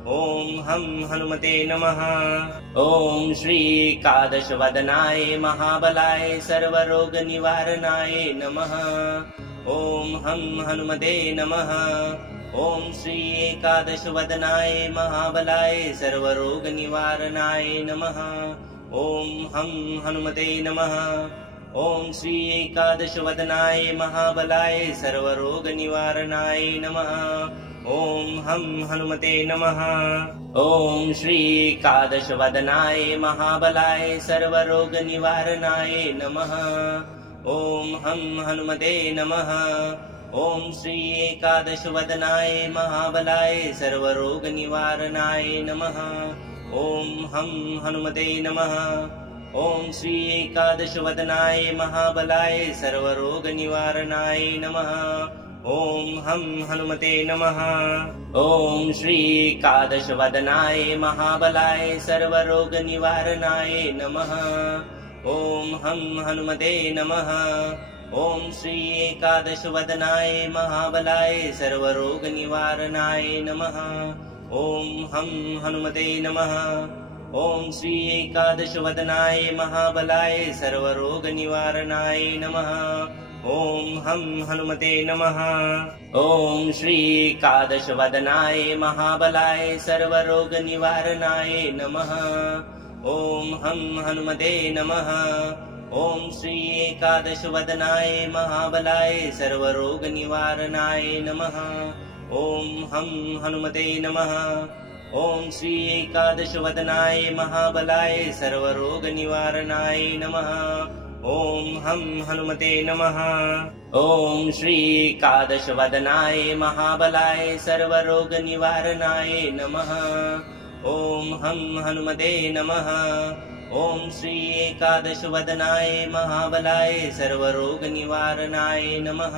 ॐ हं हनुमते नमः। ॐ श्रीकादशवदनाय महाबलाय सर्वरोगनिवारणाय नमः। ॐ हं हनुमते नमः। ॐ श्रीकादशवदनाय महाबलाय सर्वरोगनिवारणाय नमः। ॐ हं हनुमते नमः। ॐ श्रीकादशवदनाय महाबलाय सर्वरोगनिवारणाय नमः। ॐ हं हनुमते नमः। ॐ श्रीकादशवदनाय महाबलाय सर्वरोगनिवारणाय नमः। ॐ हं हनुमते नमः। ॐ श्रीकादशवदनाय महाबलाय सर्वरोगनिवारणाय नमः। ॐ हं हनुमते नमः। ॐ श्रीकादशवदनाय महाबलाय सर्वरोगनिवारणाय नमः। ॐ हं हनुमते नमः। ॐ श्रीकादशवदनाय महाबलाय सर्वरोगनिवारणाय नमः। ॐ हं हनुमते नमः। ॐ श्रीकादशवदनाय महाबलाय सर्वरोगनिवारणाय नमः। ॐ हं हनुमते नमः। ॐ श्रीकादशवदनाय महाबलाय सर्वरोगनिवारणाय नमः। ॐ हं हनुमते नमः। ॐ श्रीकादशवदनाय महाबलाय सर्वरोगनिवारणाय नमः। ॐ हं हनुमते नमः। ॐ श्रीकादशवदनाय महाबलाय सर्वरोगनिवारणाय नमः। ॐ हं हनुमते नमः। ॐ श्रीकादशवदनाय महाबलाय सर्वरोगनिवारणाय नमः। ॐ हं हनुमते नमः। ॐ श्रीकादशवदनाय महाबलाय सर्वरोगनिवारणाय नमः। ॐ हं हनुमते नमः। ॐ श्रीकादशवदनाय महाबलाय सर्वरोगनिवारणाय नमः।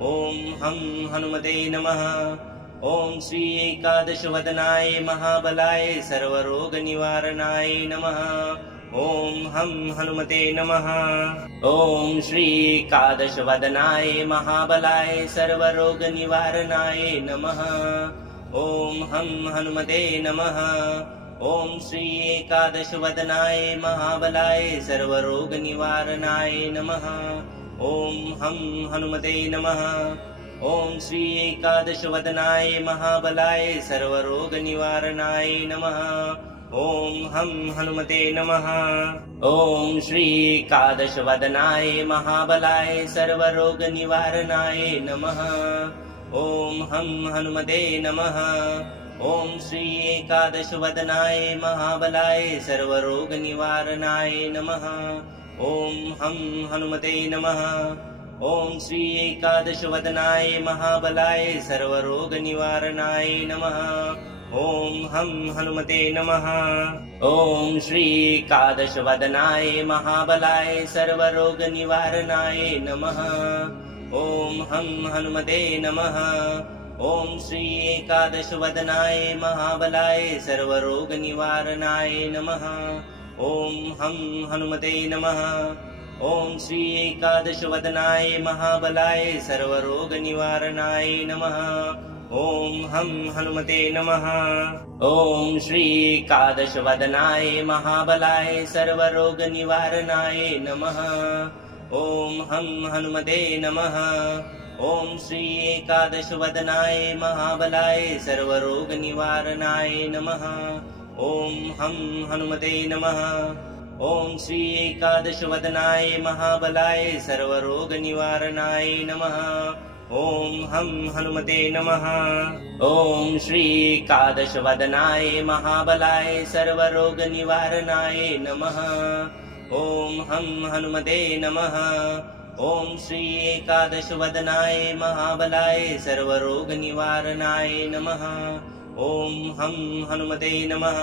ॐ हं हनुमते नमः। ॐ श्रीकादशवदनाय महाबलाय सर्वरोगनिवारणाय नमः। ॐ हं हनुमते नमः। ॐ श्रीकादशवदनाय महाबलाय सर्वरोगनिवारणाय नमः। ॐ हं हनुमते नमः। ॐ श्रीकादशवदनाय महाबलाय सर्वरोगनिवारणाय नमः। ॐ हं हनुमते नमः। ॐ श्री एकादशवदनाय महाबलाय सर्वरोगनिवारणाय नमः। ॐ हं हनुमते नमः। ॐ श्री एकादशवदनाय महाबलाय सर्वरोगनिवारणाय नमः। ॐ हं हनुमते नमः। ॐ श्री एकादशवदनाय महाबलाय सर्वरोगनिवारणाय नमः। ॐ हं हनुमते नमः। ॐ श्री एकादशवदनाय महाबलाय सर्वरोगनिवारणाय नमः। ॐ हं हनुमते नमः। ॐ श्री एकादशवदनाय महाबलाय सर्वरोगनिवारणाय नमः। ॐ हं हनुमते नमः। ॐ श्री एकादशवदनाय महाबलाय सर्वरोगनिवारणाय नमः। ॐ हं हनुमते नमः। ॐ श्री एकादशवदनाय महाबलाय सर्वरोगनिवारणाय नमः। ॐ हं हनुमते नमः। ॐ श्री एकादशवदनाय महाबलाय सर्वरोगनिवारणाय नमः। ॐ हं हनुमते नमः। ॐ श्री एकादशवदनाय महाबलाय सर्वरोगनिवारणाय नमः। ॐ हं हनुमते नमः। ॐ श्री एकादशवदनाय महाबलाय सर्वरोगनिवारणाय नमः। ॐ हं हनुमते नमः। ॐ श्री एकादशवदनाय महाबलाय सर्वरोगनिवारणाय नमः। ॐ हं हनुमते नमः। ॐ श्री एकादशवदनाय महाबलाय सर्वरोगनिवारणाय नमः। ॐ हं हनुमते नमः।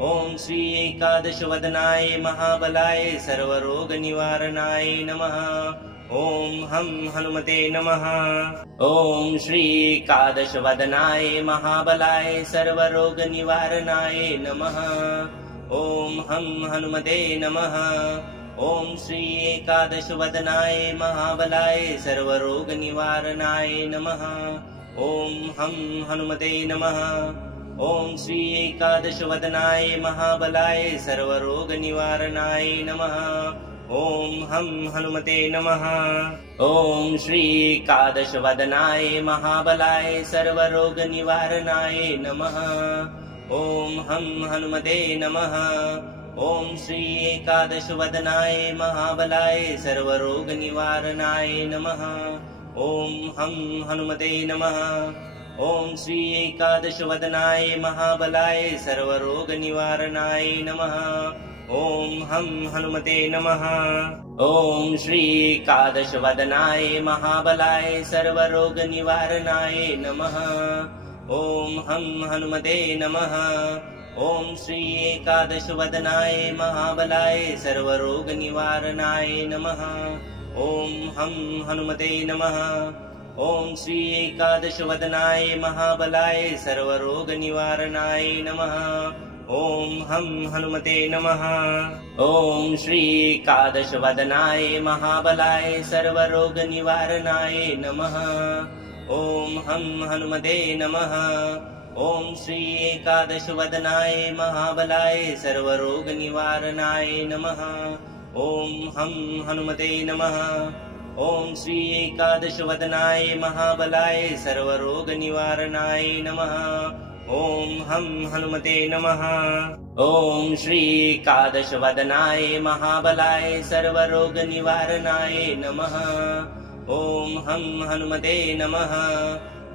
ॐ श्री एकादशवदनाय महाबलाय सर्वरोगनिवारणाय नमः। ॐ हं हनुमते नमः। ॐ श्री एकादशवदनाय महाबलाय सर्वरोगनिवारणाय नमः। ॐ हं हनुमते नमः। ॐ श्री एकादशवदनाय महाबलाय सर्वरोगनिवारणाय नमः। ॐ हं हनुमते नमः। ॐ श्री एकादशवदनाय महाबलाय सर्वरोगनिवारणाय नमः। ॐ हं हनुमते नमः। ॐ श्री एकादशवदनाय महाबलाय सर्वरोगनिवारणाय नमः। ॐ हं हनुमते नमः। ॐ श्री एकादशवदनाय महाबलाय सर्वरोगनिवारणाय नमः। ॐ हं हनुमते नमः। ॐ श्री एकादशवदनाय महाबलाय सर्वरोगनिवारणाय नमः। ॐ हं हनुमते नमः। ॐ श्री एकादशवदनाय महाबलाय सर्वरोगनिवारणाय नमः। ॐ हं हनुमते नमः। ॐ श्री एकादशवदनाय महाबलाय सर्वरोगनिवारणाय नमः। ॐ हं हनुमते नमः। ॐ श्री एकादशवदनाय महाबलाय सर्वरोगनिवारणाय नमः। ॐ हं हनुमते नमः। ॐ श्री एकादशवदनाय महाबलाय सर्वरोगनिवारणाय नमः। ॐ हं हनुमते नमः। ॐ श्री एकादशवदनाय महाबलाय सर्वरोगनिवारणाय नमः। ॐ हं हनुमते नमः। ॐ श्री एकादशवदनाय महाबलाय सर्वरोगनिवारणाय नमः। ॐ हं हनुमते नमः। ॐ श्री एकादशवदनाय महाबलाय सर्वरोगनिवारणाय नमः। ॐ हं हनुमते नमः।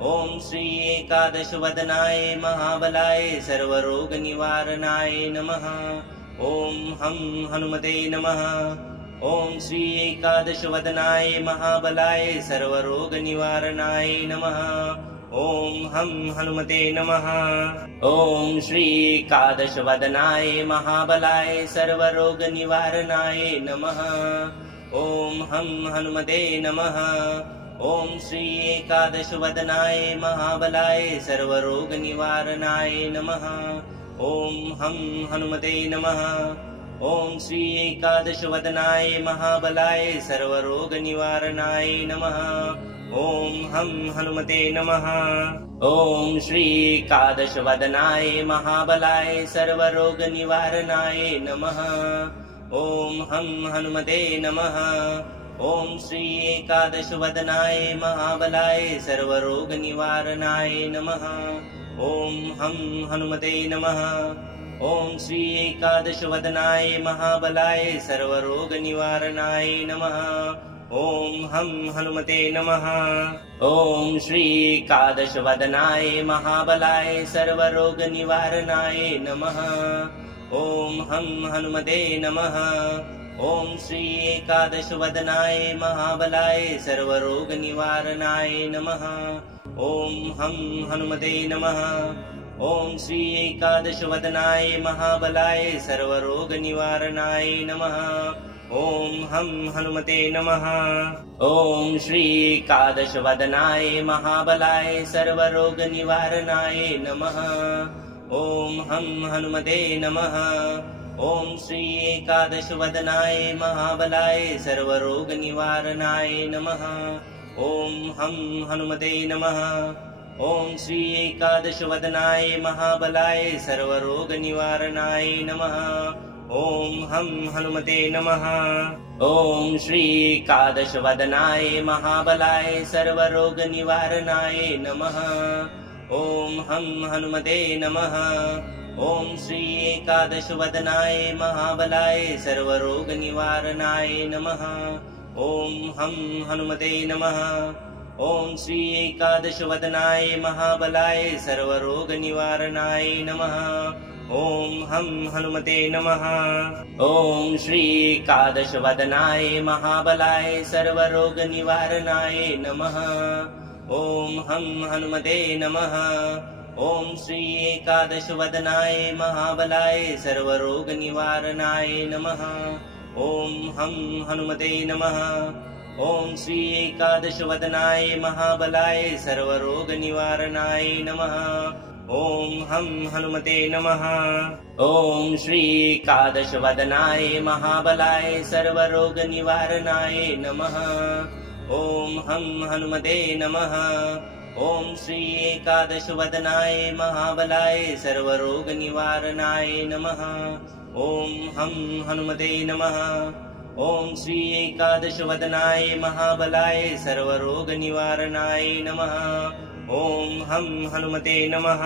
ॐ श्री एकादशवदनाय महाबलाय सर्वरोगनिवारणाय नमः। ॐ हं हनुमते नमः। ॐ श्री एकादशवदनाय महाबलाय सर्वरोगनिवारणाय नमः। ॐ हं हनुमते नमः। ॐ श्री एकादशवदनाय महाबलाय सर्वरोगनिवारणाय नमः। ॐ हं हनुमते नमः। ॐ श्री एकादशवदनाय महाबलाय सर्वरोगनिवारणाय नमः। ॐ हं हनुमते नमः। ॐ श्री एकादशवदनाय महाबलाय सर्वरोगनिवारणाय नमः। ॐ हं हनुमते नमः। ॐ श्री एकादशवदनाय महाबलाय सर्वरोगनिवारणाय नमः। ॐ हं हनुमते नमः। ॐ श्री एकादशवदनाय महाबलाय सर्वरोगनिवारणाय नमः। ॐ हं हनुमते नमः। ॐ श्री एकादशवदनाय महाबलाय सर्वरोगनिवारणाय नमः। ॐ हं हनुमते नमः। ॐ श्री एकादशवदनाय महाबलाय सर्वरोगनिवारणाय नमः। ॐ हं हनुमते नमः। ॐ श्री एकादशवदनाय महाबलाय सर्वरोगनिवारणाय नमः। ॐ हं हनुमते नमः। ॐ श्री एकादशवदनाय महाबलाय सर्वरोगनिवारणाय नमः। ॐ हं हनुमते नमः। ॐ श्री एकादशवदनाय महाबलाय सर्वरोगनिवारणाय नमः। ॐ हं हनुमते नमः। ॐ श्री एकादशवदनाय महाबलाय सर्वरोगनिवारणाय नमः। ॐ हं हनुमते नमः। ॐ श्री एकादशवदनाय महाबलाय सर्वरोगनिवारणाय नमः। ॐ हं हनुमते नमः। ॐ श्री एकादशवदनाय महाबलाय सर्वरोगनिवारणाय नमः। ॐ हं हनुमते नमः। ॐ श्री एकादशवदनाय महाबलाय सर्वरोगनिवारणाय नमः। ॐ हं हनुमते नमः। ॐ श्री एकादशवदनाय महाबलाय सर्वरोगनिवारणाय नमः। ॐ हं हनुमते नमः। ॐ श्री एकादशवदनाय महाबलाय सर्वरोगनिवारणाय नमः। ॐ हं हनुमते नमः। ॐ श्री एकादशवदनाय महाबलाय सर्वरोगनिवारणाय नमः। ॐ हं हनुमते नमः। ॐ श्री एकादशवदनाय महाबलाय सर्वरोगनिवारणाय नमः। ॐ हं हनुमते नमः। ॐ श्री एकादशवदनाय महाबलाय सर्वरोगनिवारणाय नमः। ॐ हं हनुमते नमः। ॐ श्री एकादशवदनाय महाबलाय सर्वरोगनिवारणाय नमः। ॐ हं हनुमते नमः। ॐ श्री एकादशवदनाय महाबलाय सर्वरोगनिवारणाय नमः। ॐ हं हनुमते नमः।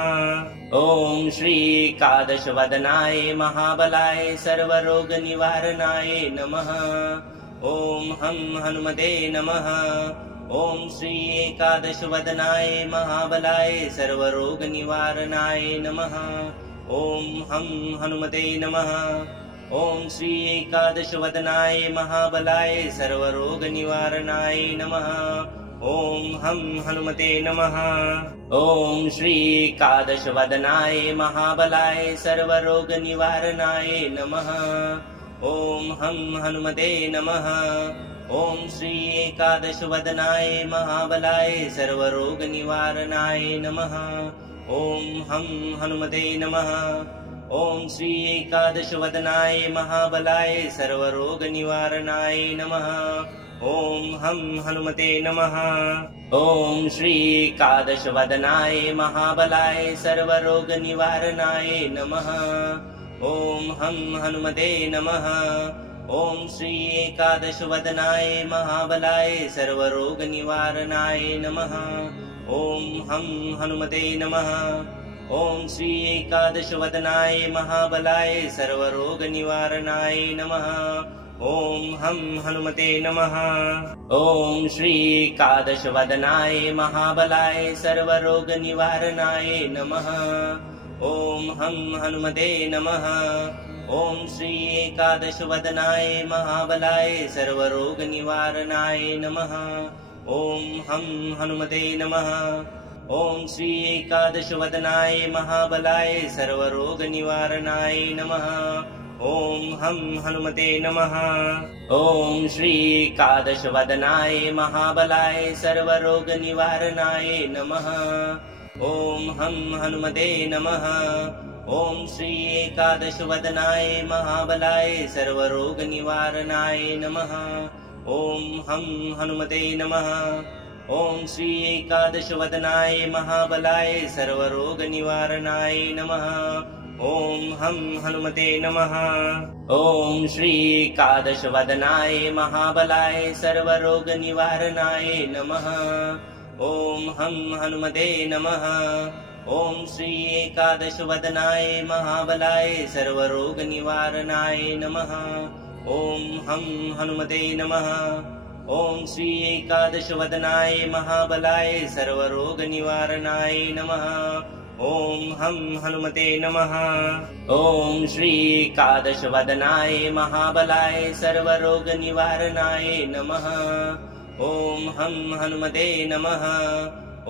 ॐ श्री एकादशवदनाय महाबलाय सर्वरोगनिवारणाय नमः। ॐ हं हनुमते नमः। ॐ श्री एकादशवदनाय महाबलाय सर्वरोगनिवारणाय नमः। ॐ हं हनुमते नमः। ॐ श्री एकादशवदनाय महाबलाय सर्वरोगनिवारणाय नमः। ॐ हं हनुमते नमः। ॐ श्री एकादशवदनाय महाबलाय सर्वरोगनिवारणाय नमः। ॐ हं हनुमते नमः। ॐ श्री एकादशवदनाय महाबलाय सर्वरोगनिवारणाय नमः। ॐ हं हनुमते नमः। ॐ श्री एकादशवदनाय महाबलाय सर्वरोगनिवारणाय नमः। ॐ हं हनुमते नमः। ॐ श्री एकादशवदनाय महाबलाय सर्वरोगनिवारणाय नमः। ॐ हं हनुमते नमः। ॐ श्री एकादशवदनाय महाबलाय सर्वरोगनिवारणाय नमः। ॐ हं हनुमते नमः। ॐ श्री एकादशवदनाय महाबलाय सर्वरोगनिवारणाय नमः। ॐ हं हनुमते नमः। ॐ श्री एकादशवदनाय महाबलाय सर्वरोगनिवारणाय नमः। ॐ हं हनुमते नमः। ॐ श्री एकादशवदनाय महाबलाय सर्वरोगनिवारणाय नमः। ॐ हं हनुमते नमः। ॐ श्री एकादशवदनाय महाबलाय सर्वरोगनिवारणाय नमः। ॐ हं हनुमते नमः। ॐ श्री एकादशवदनाय महाबलाय सर्वरोगनिवारणाय नमः। ॐ हं हनुमते नमः। ॐ श्री एकादशवदनाय महाबलाय सर्वरोगनिवारणाय नमः। ॐ हं हनुमते नमः। ॐ श्री एकादशवदनाय महाबलाय सर्वरोगनिवारणाय नमः। ॐ हं हनुमते नमः। ॐ श्री एकादशवदनाय महाबलाय सर्वरोगनिवारणाय नमः। ॐ हं हनुमते नमः। ॐ श्री एकादशवदनाय महाबलाय सर्वरोगनिवारणाय नमः। ॐ हं हनुमते नमः। ॐ श्री एकादशवदनाय महाबलाय सर्वरोगनिवारणाय नमः। ॐ हं हनुमते नमः। ॐ श्री एकादशवदनाय महाबलाय सर्वरोगनिवारणाय नमः। ॐ हं हनुमते नमः।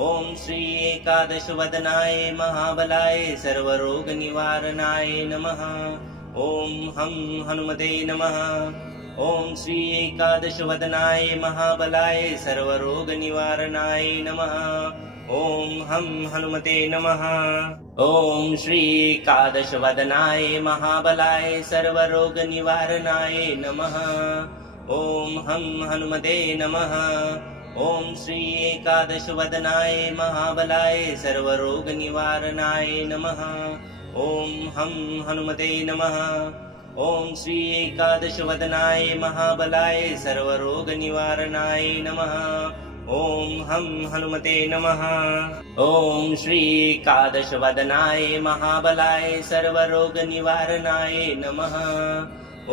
ॐ श्री एकादशवदनाय महाबलाय सर्वरोगनिवारणाय नमः। ॐ हं हनुमते नमः। ॐ श्री एकादशवदनाय महाबलाय सर्वरोगनिवारणाय नमः। ॐ हं हनुमते नमः। ॐ श्री एकादशवदनाय महाबलाय सर्वरोगनिवारणाय नमः। ॐ हं हनुमते नमः। ॐ श्री एकादशवदनाय महाबलाय सर्वरोगनिवारणाय नमः। ॐ हं हनुमते नमः। ॐ श्री एकादशवदनाय महाबलाय सर्वरोगनिवारणाय नमः। ॐ हं हनुमते नमः। ॐ श्री एकादशवदनाय महाबलाय सर्वरोगनिवारणाय नमः। ॐ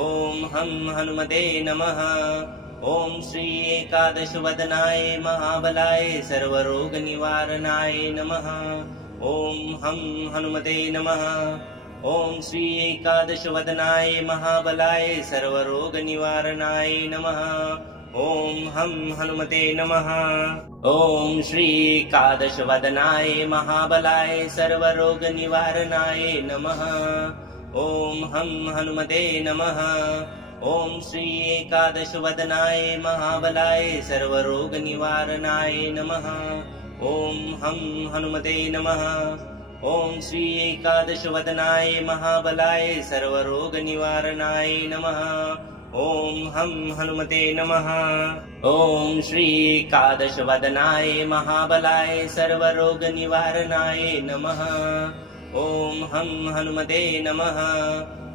हं हनुमते नमः। ॐ श्री एकादशवदनाय महाबलाय सर्वरोगनिवारणाय नमः। ॐ हं हनुमते नमः। ॐ श्री एकादशवदनाय महाबलाय सर्वरोगनिवारणाय नमः। ॐ हं हनुमते नमः। ॐ श्री एकादशवदनाय महाबलाय सर्वरोगनिवारणाय नमः। ॐ हं हनुमते नमः। ॐ श्री एकादशवदनाय महाबलाय सर्वरोगनिवारणाय नमः। ॐ हं हनुमते नमः। ॐ श्री एकादशवदनाय महाबलाय सर्वरोगनिवारणाय नमः। ॐ हं हनुमते नमः। ॐ श्री एकादशवदनाय महाबलाय सर्वरोगनिवारणाय नमः। ॐ हं हनुमते नमः। ॐ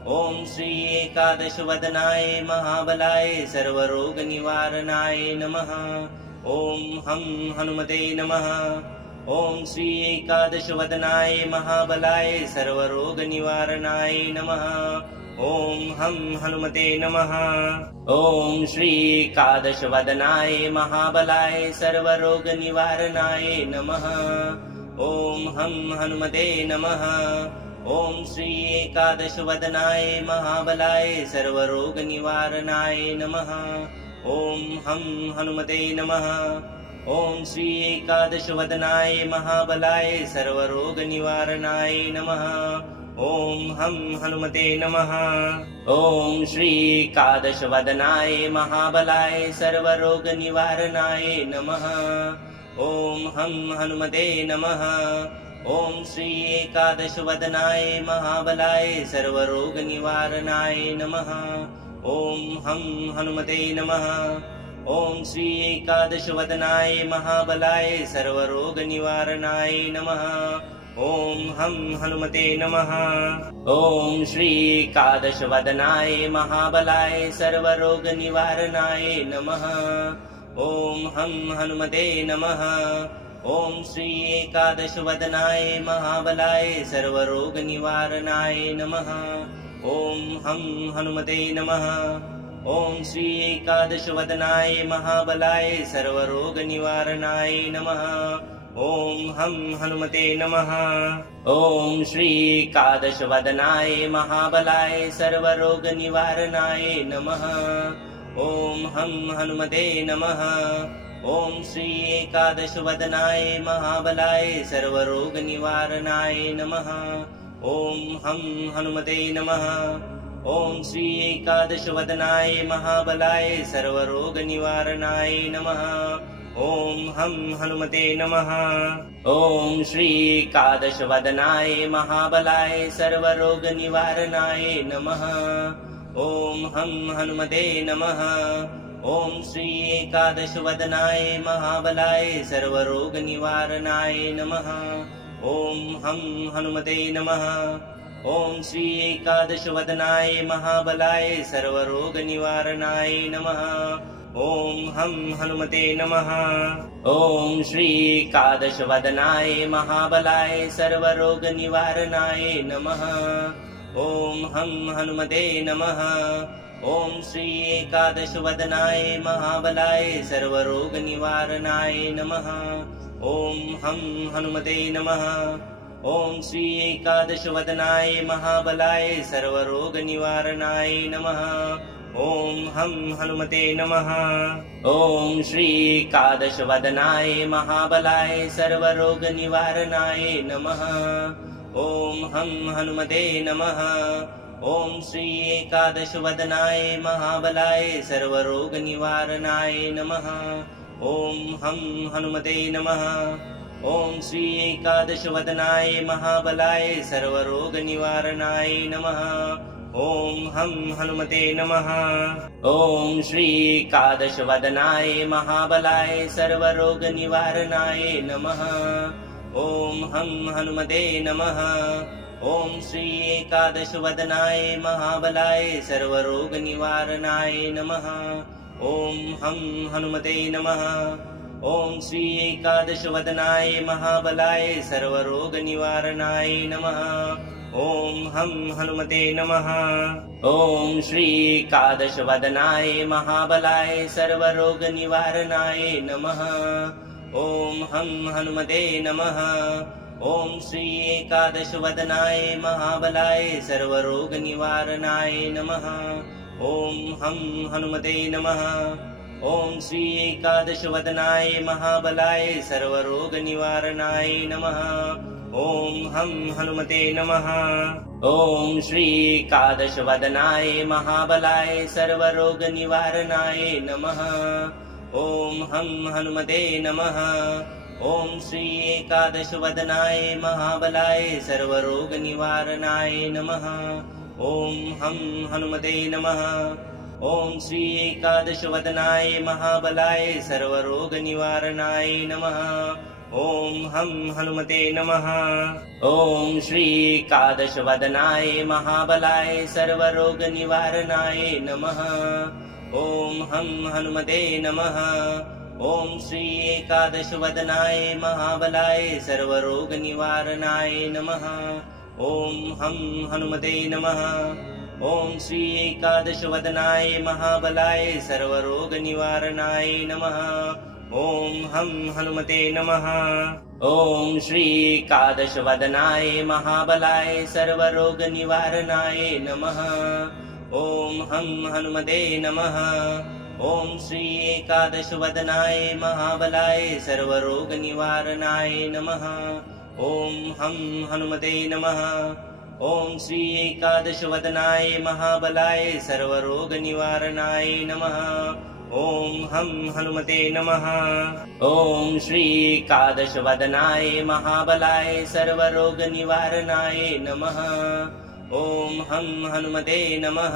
श्री एकादशवदनाय महाबलाय सर्वरोगनिवारणाय नमः। ॐ हं हनुमते नमः। ॐ श्री एकादशवदनाय महाबलाय सर्वरोगनिवारणाय नमः। ॐ हं हनुमते नमः। ॐ श्री एकादशवदनाय महाबलाय सर्वरोगनिवारणाय नमः। ॐ हं हनुमते नमः। ॐ श्री एकादशवदनाय महाबलाय सर्वरोगनिवारणाय नमः। ॐ हं हनुमते नमः। ॐ श्री एकादशवदनाय महाबलाय सर्वरोगनिवारणाय नमः। ॐ हं हनुमते नमः। ॐ श्री एकादशवदनाय महाबलाय सर्वरोगनिवारणाय नमः। ॐ हं हनुमते नमः। ॐ श्री एकादशवदनाय महाबलाय सर्वरोगनिवारणाय नमः। ॐ हं हनुमते नमः। ॐ श्री एकादशवदनाय महाबलाय सर्वरोगनिवारणाय नमः। ॐ हं हनुमते नमः। ॐ श्री एकादशवदनाय महाबलाय सर्वरोगनिवारणाय नमः। ॐ हं हनुमते नमः। ॐ श्री एकादशवदनाय महाबलाय सर्वरोगनिवारणाय नमः। ॐ हं हनुमते नमः। ॐ श्री एकादशवदनाय महाबलाय सर्वरोगनिवारणाय नमः। ॐ हं हनुमते नमः। ॐ श्री एकादशवदनाय महाबलाय सर्वरोगनिवारणाय नमः। ॐ हं हनुमते नमः। ॐ श्री एकादशवदनाय महाबलाय सर्वरोगनिवारणाय नमः। ॐ हं हनुमते नमः। ॐ श्री एकादशवदनाय महाबलाय सर्वरोगनिवारणाय नमः। ॐ हं हनुमते नमः। ॐ श्री एकादशवदनाय महाबलाय सर्वरोगनिवारणाय नमः। ॐ हं हनुमते नमः। ॐ श्री एकादशवदनाय महाबलाय सर्वरोगनिवारणाय नमः। ॐ हं हनुमते नमः। ॐ श्री एकादशवदनाय महाबलाय सर्वरोगनिवारणाय नमः। ॐ हं हनुमते नमः। ॐ श्री एकादशवदनाय महाबलाय सर्वरोगनिवारणाय नमः। ॐ हं हनुमते नमः। ॐ श्री एकादशवदनाय महाबलाय सर्वरोगनिवारणाय नमः। ॐ हं हनुमते नमः। ॐ श्री एकादशवदनाय महाबलाय सर्वरोगनिवारणाय नमः। ॐ हं हनुमते नमः। ॐ श्री एकादशवदनाय महाबलाय सर्वरोगनिवारणाय नमः। ॐ हं हनुमते नमः। ॐ श्री एकादशवदनाय महाबलाय सर्वरोगनिवारणाय नमः। ॐ हं हनुमते नमः। ॐ श्री एकादशवदनाय महाबलाय सर्वरोगनिवारणाय नमः। ॐ हं हनुमते नमः। ॐ श्री एकादशवदनाय महाबलाय सर्वरोगनिवारणाय नमः। ॐ हं हनुमते नमः। ॐ श्री एकादशवदनाय महाबलाय सर्वरोगनिवारणाय नमः। ॐ हं हनुमते नमः। ॐ श्री एकादशवदनाय महाबलाय सर्वरोगनिवारणाय नमः। ॐ हं हनुमते नमः। ॐ श्री एकादशवदनाय महाबलाय सर्वरोगनिवारणाय नमः। ॐ हं हनुमते नमः। ॐ श्री एकादशवदनाय महाबलाय सर्वरोगनिवारणाय नमः। ॐ हं हनुमते नमः। ॐ श्री एकादशवदनाय महाबलाय सर्वरोगनिवारणाय नमः। ॐ हं हनुमते नमः। ॐ श्री एकादशवदनाय महाबलाय सर्वरोगनिवारणाय नमः। ॐ हं हनुमते नमः। ॐ श्री एकादशवदनाय महाबलाय सर्वरोगनिवारणाय नमः। ॐ हं हनुमते नमः। ॐ श्री एकादशवदनाय महाबलाय सर्वरोगनिवारणाय नमः। ॐ हं हनुमते नमः। ॐ श्री एकादशवदनाय महाबलाय सर्वरोगनिवारणाय नमः। ॐ हं हनुमते नमः। ॐ श्री एकादशवदनाय महाबलाय सर्वरोगनिवारणाय नमः। ॐ हं हनुमते नमः। ॐ श्री एकादशवदनाय महाबलाय सर्वरोगनिवारणाय नमः। ॐ हं हनुमते नमः। ॐ श्री एकादशवदनाय महाबलाय सर्वरोगनिवारणाय नमः। ॐ हं हनुमते नमः। ॐ श्री एकादशवदनाय महाबलाय सर्वरोगनिवारणाय नमः। ॐ हं हनुमते नमः। ॐ श्री एकादशवदनाय महाबलाय सर्वरोगनिवारणाय नमः। ॐ हं हनुमते नमः। ॐ श्री एकादशवदनाय महाबलाय सर्वरोगनिवारणाय नमः। ॐ हं हनुमते नमः।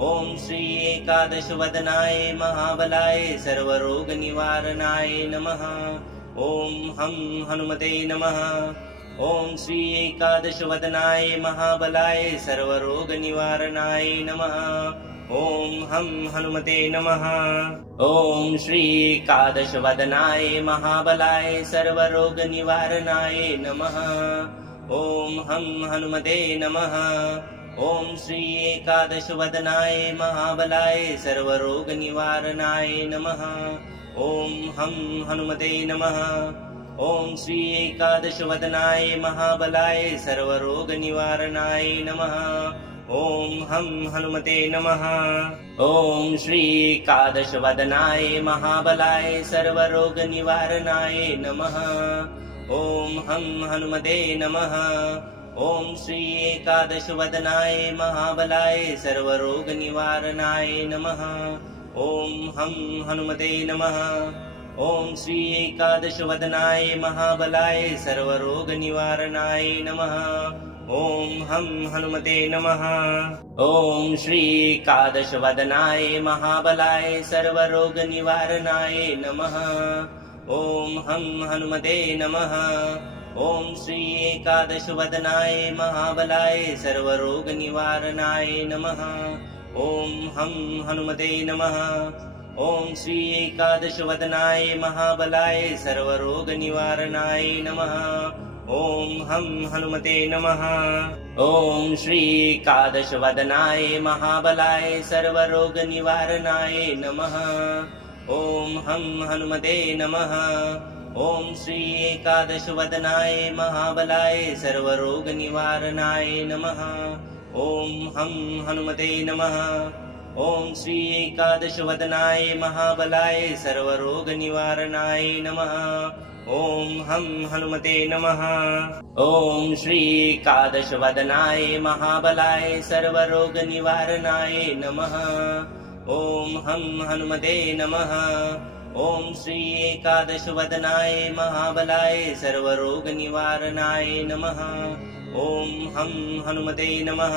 ॐ श्री एकादशवदनाय महाबलाय सर्वरोगनिवारणाय नमः। ॐ हं हनुमते नमः। ॐ श्री एकादशवदनाय महाबलाय सर्वरोगनिवारणाय नमः। ॐ हं हनुमते नमः। ॐ श्री एकादशवदनाय महाबलाय सर्वरोगनिवारणाय नमः। ॐ हं हनुमते नमः। ॐ श्री एकादशवदनाय महाबलाय सर्वरोगनिवारणाय नमः। ॐ हं हनुमते नमः। ॐ श्री एकादशवदनाय महाबलाय सर्वरोगनिवारणाय नमः। ॐ हं हनुमते नमः। ॐ श्री एकादशवदनाय महाबलाय सर्वरोगनिवारणाय नमः। ॐ हं हनुमते नमः। ॐ श्री एकादशवदनाय महाबलाय सर्वरोगनिवारणाय नमः। ॐ हं हनुमते नमः। ॐ श्री एकादशवदनाय महाबलाय सर्वरोगनिवारणाय नमः। ॐ हं हनुमते नमः। ॐ श्री एकादशवदनाय महाबलाय सर्वरोगनिवारणाय नमः। ॐ हं हनुमते नमः। ॐ श्री एकादशवदनाय महाबलाय सर्वरोगनिवारणाय नमः। ॐ हं हनुमते नमः। ॐ श्री एकादशवदनाय महाबलाय सर्वरोगनिवारणाय नमः। ॐ हं हनुमते नमः। ॐ श्री एकादशवदनाय महाबलाय सर्वरोगनिवारणाय नमः। ॐ हं हनुमते नमः। ॐ श्री एकादशवदनाय महाबलाय सर्वरोगनिवारणाय नमः। ॐ हं हनुमते नमः। ॐ श्री एकादशवदनाय महाबलाय सर्वरोगनिवारणाय नमः। ॐ हं हनुमते नमः। ॐ श्री एकादशवदनाय महाबलाय सर्वरोगनिवारणाय नमः। ॐ हं हनुमते नमः। ॐ श्री एकादशवदनाय महाबलाय सर्वरोगनिवारणाय नमः। ॐ हं हनुमते नमः।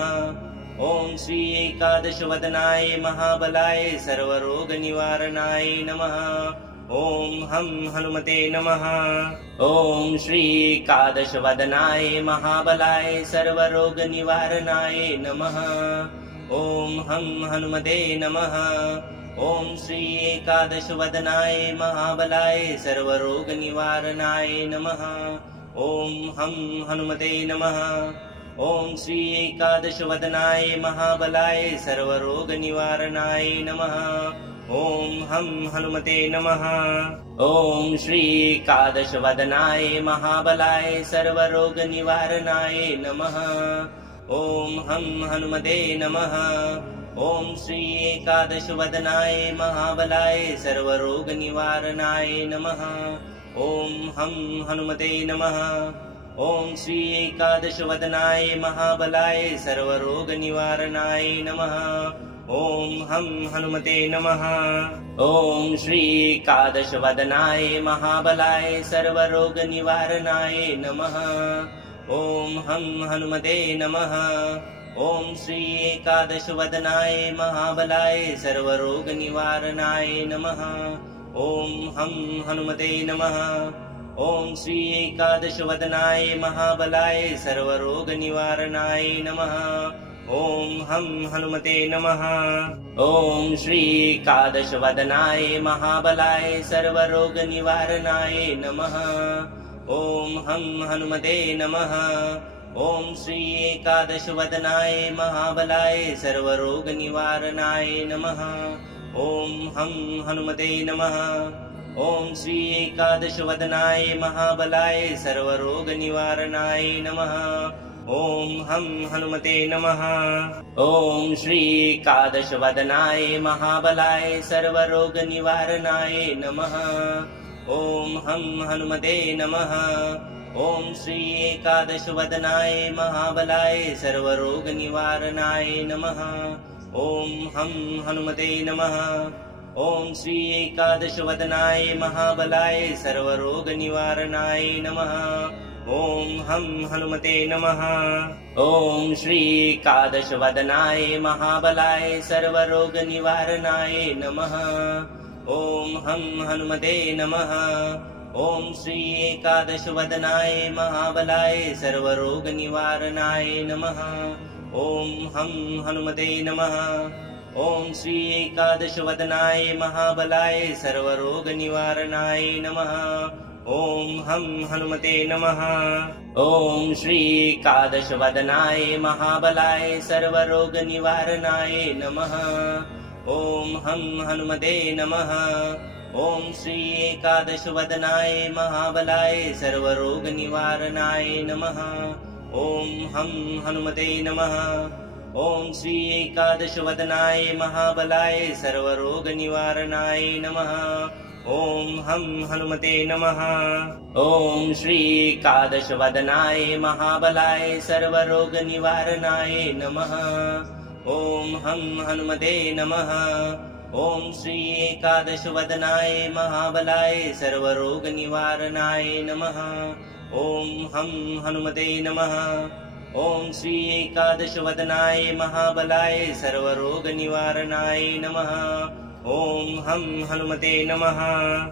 ॐ श्री एकादशवदनाय महाबलाय सर्वरोगनिवारणाय नमः। ॐ हं हनुमते नमः। ॐ श्री एकादशवदनाय महाबलाय सर्वरोगनिवारणाय नमः। ॐ हं हनुमते नमः। ॐ श्री एकादशवदनाय महाबलाय सर्वरोगनिवारणाय नमः। ॐ हं हनुमते नमः। ॐ श्री एकादशवदनाय महाबलाय सर्वरोगनिवारणाय नमः। ॐ हं हनुमते नमः। ॐ श्री एकादशवदनाय महाबलाय सर्वरोगनिवारणाय नमः। ॐ हं हनुमते नमः। ॐ श्री एकादशवदनाय महाबलाय सर्वरोगनिवारणाय नमः। ॐ हं हनुमते नमः। ॐ श्री एकादशवदनाय महाबलाय सर्वरोगनिवारणाय नमः। ॐ हं हनुमते नमः। ॐ श्री एकादशवदनाय महाबलाय सर्वरोगनिवारणाय नमः। ॐ हं हनुमते नमः। ॐ श्री एकादशवदनाय महाबलाय सर्वरोगनिवारणाय नमः। ॐ हं हनुमते नमः। ॐ श्री एकादशवदनाय महाबलाय सर्वरोगनिवारणाय नमः। ॐ हं हनुमते नमः। ॐ श्री एकादशवदनाय महाबलाय सर्वरोगनिवारणाय नमः। ॐ हं हनुमते नमः। ॐ श्री एकादशवदनाय महाबलाय सर्वरोगनिवारणाय नमः। ॐ हं हनुमते नमः। ॐ श्री एकादशवदनाय महाबलाय सर्वरोगनिवारणाय नमः। ॐ हं हनुमते नमः। ॐ श्री एकादशवदनाय महाबलाय सर्वरोगनिवारणाय नमः। ॐ हं हनुमते नमः। ॐ श्री एकादशवदनाय महाबलाय सर्वरोगनिवारणाय नमः। ॐ हं हनुमते नमः। ॐ श्री एकादशवदनाय महाबलाय सर्वरोगनिवारणाय नमः। ॐ हं हनुमते नमः। ॐ श्री एकादशवदनाय महाबलाय सर्वरोगनिवारणाय नमः। ॐ हं हनुमते नमः। ॐ श्री एकादशवदनाय महाबलाय सर्वरोगनिवारणाय नमः। ॐ हं हनुमते नमः। ॐ श्री एकादशवदनाय महाबलाय सर्वरोगनिवारणाय नमः। ॐ हं हनुमते नमः। ॐ श्री एकादशवदनाय महाबलाय सर्वरोगनिवारणाय नमः। ॐ हं हनुमते नमः। ॐ श्री एकादशवदनाय महाबलाय सर्वरोगनिवारणाय नमः। ॐ हं हनुमते नमः। ॐ श्री एकादशवदनाय महाबलाय सर्वरोगनिवारणाय नमः। ॐ हं हनुमते नमः। ॐ श्री एकादशवदनाय महाबलाय सर्वरोगनिवारणाय नमः। ॐ हं हनुमते नमः। ॐ श्री एकादशवदनाय महाबलाय सर्वरोगनिवारणाय नमः। ॐ हम हनुमते नमः। ॐ श्री एकादशवदनाय महाबलाय सर्वरोगनिवारणाय नमः। ॐ हम हनुमते नमः।